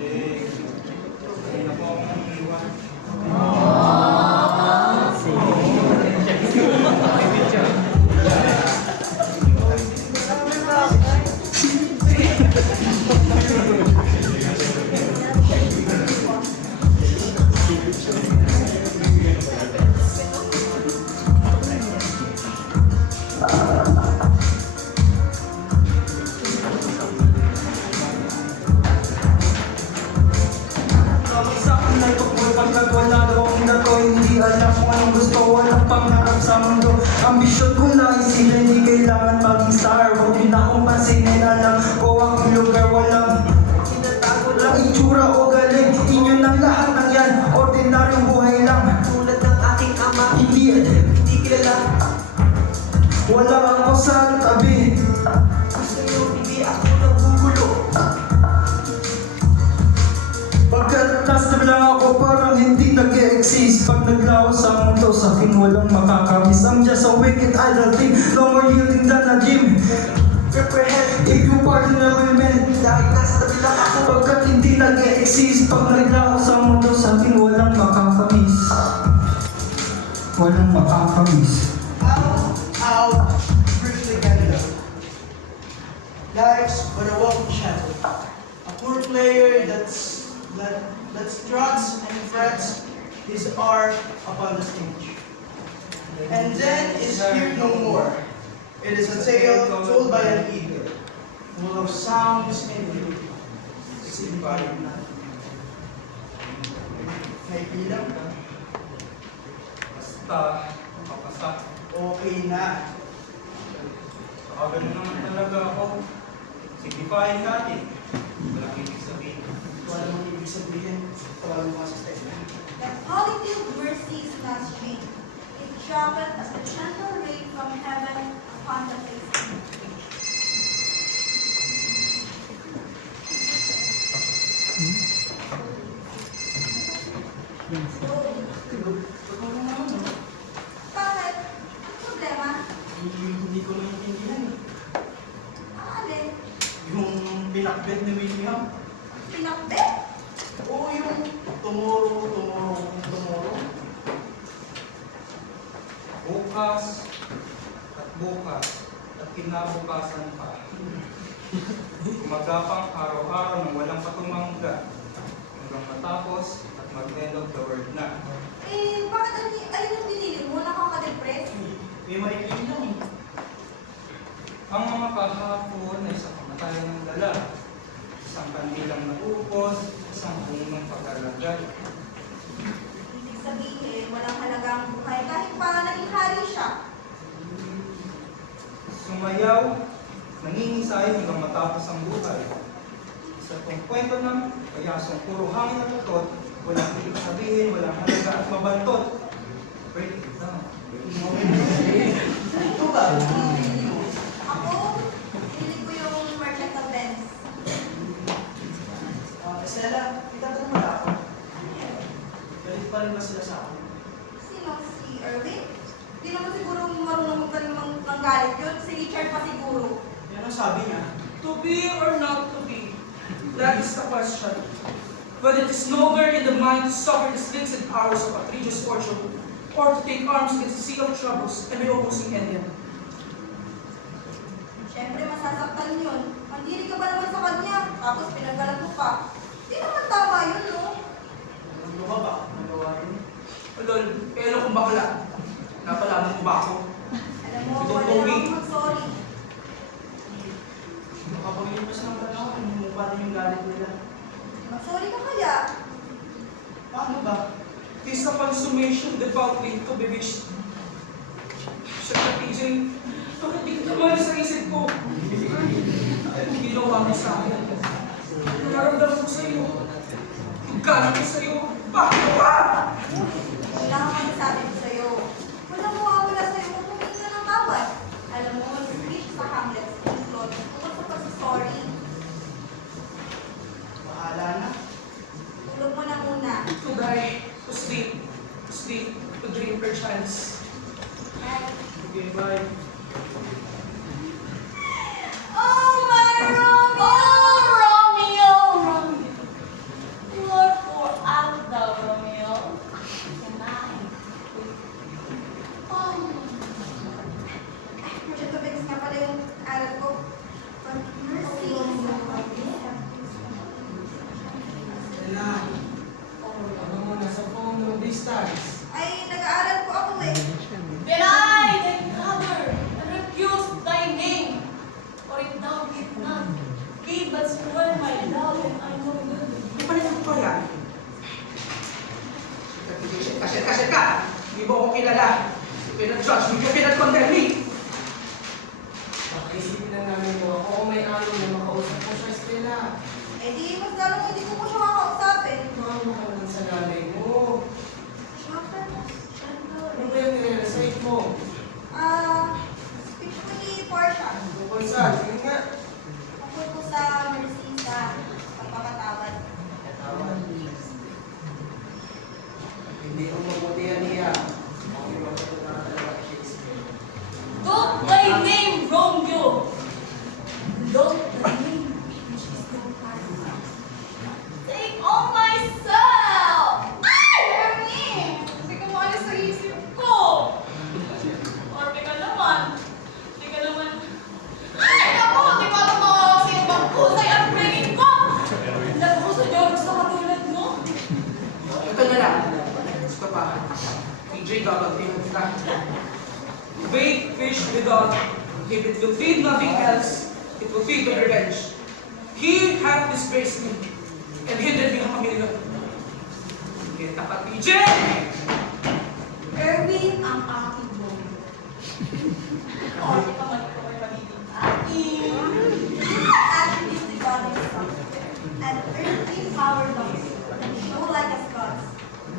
Eh, hindi na po akong iwan. Sa akin na ito po pagkat wala daw akong dato. Hindi alam kung anong gusto, walang pangarap sa mundo. Ambisyon ko lang sila, hindi kailangan maging star. Huwag din akong pansinin, alam ko ang lugar. Walang tinatago lang itsura o galing. Inyo ng lahat ng yan, ordinaryong buhay lang. Tulad ng aking ama, hindi kilala. Wala ako sa tabi. Gusto nyo, hindi ako nagugulo. Pagkat nasa lang ako parang hindi nag-e-exist. Pag naglaho sa mundo sa akin walang makakamiss. I'm just a wicked idle thing, no more yielding than a gym. Prepare head, if you pardon the women. Dahil nasa tabi lang ako pagkat hindi nag-e-exist. Pag naglaho sa mundo sa akin walang makakamiss. Walang makakamiss. Out, briefly Canada. Life's but a walking shadow. A poor player that struts and frets his art upon the stage. And then is here no more. It is a tale told by an eagle, full of sounds and beauty. Sipay na. May bilang ka. Basta, makapasak. Okay na. Saka ganun naman talaga ako. Signified natin. Walang ibig sabihin. Wala mong ibig sabihin. Tawag mo sa statement. That solitude mercy is not strange. It traveled as a gentle rain from heaven upon the face. Bakit? Ano problema? Hindi ko naiintindihan. Ang alin? Yung pinakbet ni William. Pinakbet? Oo, yung tomorrow. Bukas, at bukas, at kinabukasan pa. Magapang araw-araw ng walang patumangga hanggang matapos at mag-end of the world na. Eh, bakit alin yung pinili mo? Nakaka-depress? May maikli lang eh. Ang mga kahapon ay sa kamatayan ng dala, isang kandilang naupos, isang punong pag-alagad. Ibig sabihin, walang halagang buhay kahit pa naging hari siya. sumayaw, nangingisay hanggang matapos ang buhay. Sa itong kwento ng payasong puro hangin at utot, walang ibig sabihin, walang halaga at mabantot. Break it down. Ito ba? Ako, hindi ko yung Merchant of Venice. Estela, itatanong mo na ako. Galit pa rin ba sila sa akin? Sino? Si Erwin? Hindi naman siguro marunong magtanim ng galit yun. Si Richard pa siguro. Yan ang sabi niya. To be or not to be? That is the question. But it is nowhere in the mind to suffer the slings and arrows of outrageous fortune, or to take arms against the sea of troubles and the opposing enemy. Siyempre, masasaktan yun. Mandiri ka ba naman sa kanya? Tapos pinagalan mo pa. Hindi naman tama yun, no? Ano ba ba? Nagawa yun? Lol, pero kung bakla, napalaman mo ba ako? Alam mo, Ito, wala Bobby. namang mag-sorry. Makapag-ipas ng panahon, umumpa din yung galit nila. Mag-sorry ka kaya? Paano ba? It is a consummation devoutly to be wished. Sir PJ, bakit di ka naman sa isip ko? Anong ginawa mo sa akin? Nararamdaman ko sa iyo. Galit ko sa iyo. Bakit ba? Wala kang masasabi ko sa'yo. Wala mo wala sa'yo kung humingi ka ng tawad. Alam mo, yung speech sa Hamlet's Includ, tungkol sa pagsasorry. Bahala na. Tulog mo na muna. To die, to sleep, to dream perchance. At, Okay, bye. Oh, my Romeo! Oh, Romeo! Romeo! You are poor out thou, Romeo. And I. Oh, Merchant of Venice nga pala yung aral ko. For mercy. Estela, ano mo nasa phone ng distance? Ay, nag-aaral po ako eh. deny thy father, and refuse thy name. For if thou wilt not, give but swear my love, and I know good. Kapalitan ko kaya? Kasi ka! Hindi mo ako kilala. Pinag-judge mo, pinag-condemn me. Pakaisipin na namin mo ako kung may along na makausap ko sa Estela. Eh di, mas lalong hindi ko po siya kakausapin. Mama ka naman sa nanay mo. Siyempre, Ano ba yung nire-recite mo? speech ko ni Portia. Tungkol saan? Sige nga. Tungkol po sa mercy sa pagpapatawad. Tawad. Hindi ko mabuti yan niya. Okay, mapatutunan ka talaga kay Shakespeare. Don't thy name Romeo. Don't thy name which is no part. Take on myself. Ay, Ernie! Hindi ka maalis sa isip ko. Or teka naman. Ay, ako! Di ba ito mga ibang kusay at bringing ko? Lahat ko sa Diyos na katulad mo. Ito na lang. Gusto pa. PJ, gagantihan kita. Bait fish without, if it will feed nothing else, it will feed on revenge. He hath disgraced me, and hindered me ang pamilya. Sige, tapat PJ! Erwin ang aking boy. Or ikaw man ikaw ay magiging aking. Actually, is the God himself. An earthly power loves and show like as gods,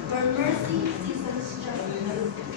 where mercy seasons justice.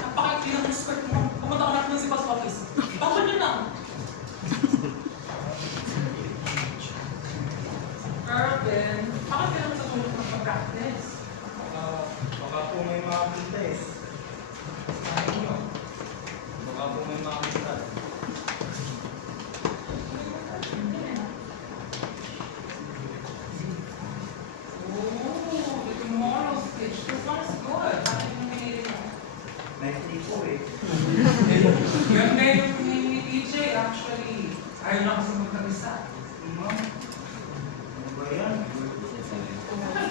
Napaka-clear ng skirt mo. Pumunta ka principal's office. Bawal nyo na. Erwin, bakit ka naman natulog ng pag-practice? Baka po may mga contest. Sabi nyo. Baka po may mga contest. Oh, the tomorrow speech. This one is good. Bakit yung pinili mo? May free po eh. Yun na yung pinili ni DJ, actually. Ayaw lang kasi magkabisa. Ma'am, ano ba yan?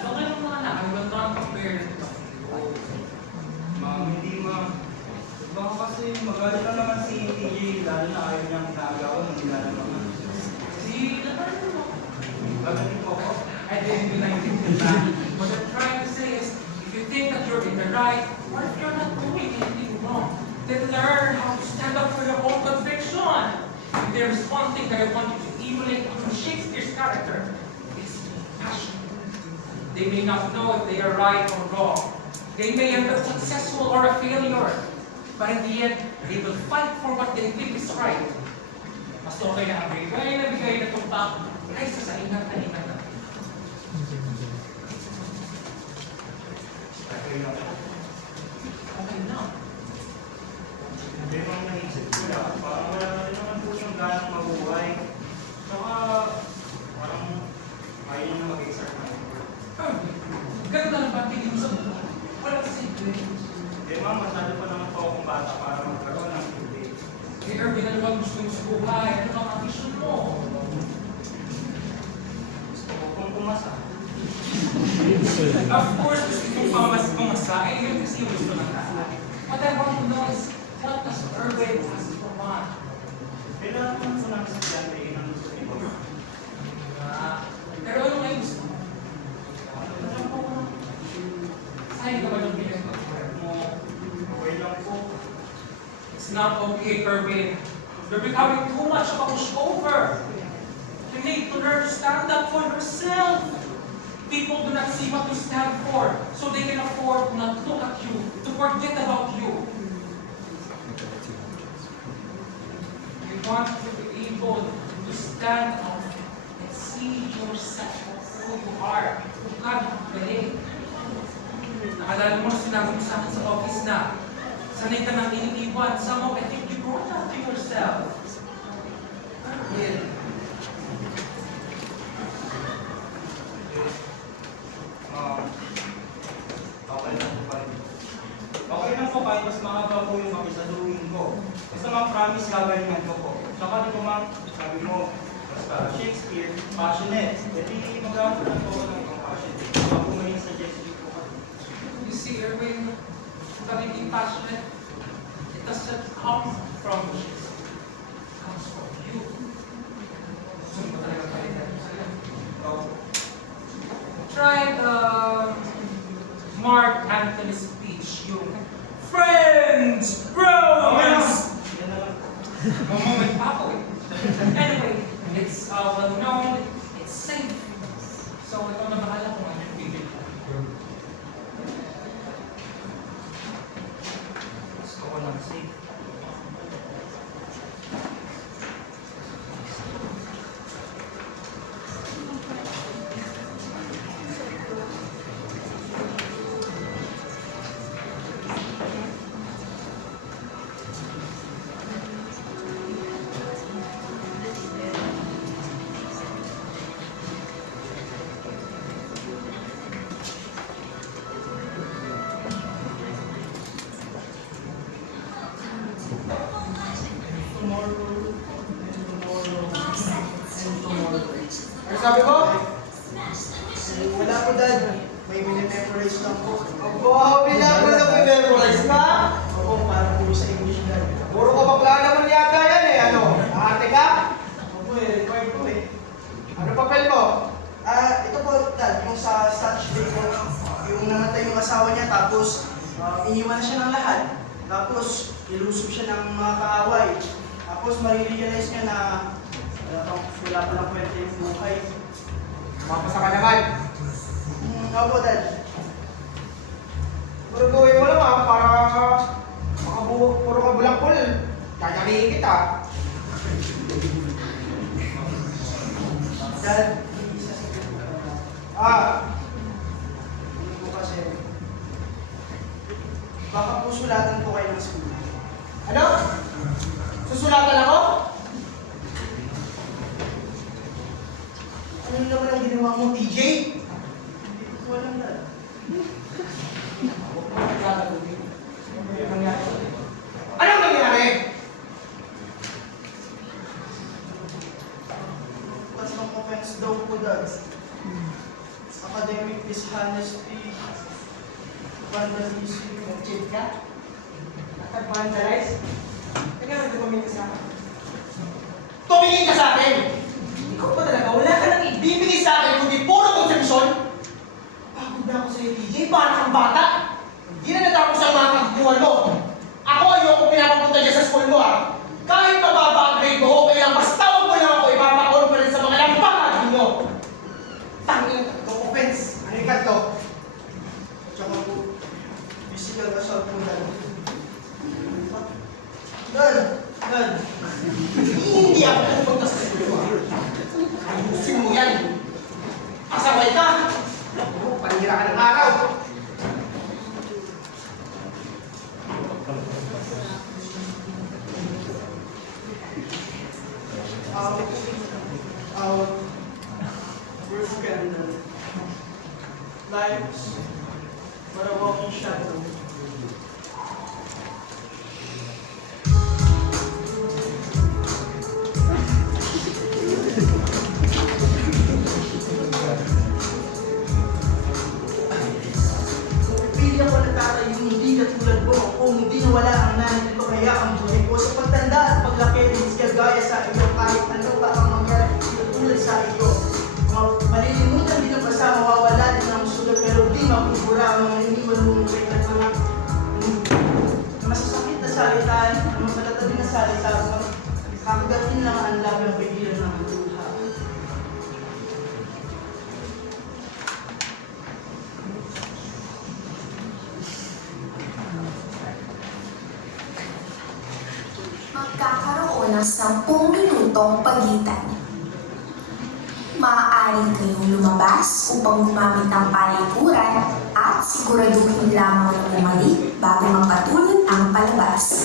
Okay lang mga anak. I will not compare it to Ma'am, hindi ma'am. Baka kasi magalit na naman si TJ, lalo na ayaw niyang ginagawa ng ginagawa. Si, naman mo. Gagaling po ako. I didn't do anything to that. What I'm trying to say is, if you think that you're in the right, what if you're not doing anything wrong? Then learn how to stand up for your own conviction. If there's one thing that I want you to emulate from Shakespeare's character, it's passion. They may not know if they are right or wrong. They may end up successful or a failure. But in the end, they will fight for what they think is right. Mas okay na bigay na tumpak kaysa sa ingat-ingat na. Okay lang po. Okay na. Hindi ma'am, naisip ko lang. Parang wala na rin naman po siyang ganang mabuhay. Saka, parang ayaw niya mag-exert na effort. Ganun na lang ba tingin mo sa buhay? Wala kasi Hindi ma'am, masyado pa naman po akong bata para magkaroon ng hindi. Eh, Erwin, ano bang gusto mo sa buhay? Ano bang ambisyon mo? Gusto ko pong pumasa. Of course, gusto mong pumasa. Eh, yun kasi yung gusto ng lahat. What I want to know is, what does Erwin has to want? Kailangan naman po ng estudyante yun ang gusto nito. Pero ano nga yung gusto mo? Saan ka ba nung pinag-compare mo? Okay lang po. It's not okay, Erwin. You're becoming too much of a pushover. You need to learn to stand up for yourself. People do not see what you stand for, so they can afford to not look at you, to forget about you. You want to be able to stand up and see yourself for who you are, who ka believe. Nakalala mo na sinabi mo sa akin sa office na sanay ka nang iniiwan. Somehow, I think you brought that to yourself. Yeah. Okay lang po kahit. Okay lang po kahit mas mahaba po yung makisaluhin ko. Basta ma'am, promise gagalingan ko po. Saka di po ma'am, sabi mo, basta Shakespeare, passionate. E di mag-aampo lang po ako ng ibang passionate. Baka po may suggestion po kasi. You see, Erwin, pagiging passionate, it doesn't come from Shakespeare. It comes from you. Gusto mo talaga palitan mo sa'yo? Try Mark Anthony's speech, yung Friends! Romans! Yan na lang po. One moment pa ako eh. Anyway, it's well known, it's safe. So, ikaw na bahala kung ano yung bibig mo. Gusto ko lang safe. Ano sabi mo? Wala po, Dad. May minimemorize lang po. Opo, pinapos na minimemorize ka? Opo, para po sa English, Dad. Puro ka bakla naman yata yan eh. Ano? Ate ka? Opo eh, required po eh. Ano papel mo? Ito po, Dad. Yung sa such day po, yung namatay yung asawa niya, tapos iniwan na siya ng lahat. Tapos, ilusob siya ng mga kaaway. Tapos, marirealize niya na wala palang kwenta yung buhay. Mapasa ka naman. Opo, Dad. Pero gawin mo lang para puro ka bulakpol. Kaya kita. Dad, hindi ko kasi, baka po sulatan ko kayo ng school. Ano? Susulatan ako? Ano naman ang ginawa mo, TJ? Hindi ko alam, Dad. Anong nangyari? What's ng offense daw po, Dad? Academic dishonesty, vandalism. Nag-cheat ka? Nakag-vandalize? Kaya nang tumingin ka sa akin. Tumingin ka sa akin! Ikaw ba talaga? Wala ka nang ibibigay sa akin kundi puro konsemisyon? Pagod na ako sa'yo, TJ. Para kang bata. Hindi na natapos ang mga kagbuhan mo. Ako ayoko pinapapunta dyan sa school mo, ha? Kahit mababa ang grade mo, okay lang. Basta huwag mo lang ako ipapakonference sa mga lampang mo. Tangin na No offense, halikat to. Tsaka po, physical assault po, Dad. Dad, Hindi ako pupunta sa school mo. Ayusin mo yan. Pasaway ka. Panira ka ng araw. we're scandal. Lives, but a walking shadow. Pili ako na tatay yung hindi katulad mo, kung hindi nawala ang nanay nito kaya ang buhay ko sa pagtanda at paglaki hindi kagaya sa iyo kahit ano pa ang mangyari tulad sa iyo. Mga malilimutan din ang basa, mawawala din ang sulat pero di mapupura ang mga iniwan mong wait at mga masasakit na salita, masalatabi na salita, kakagatin lang ang labi ang pigilan ng luha. Magkakaroon ng 10 minutong pagitan. Maaari kayong lumabas upang gumamit ng palikuran at siguraduhin lamang na bumalik bago magpatuloy ang palabas.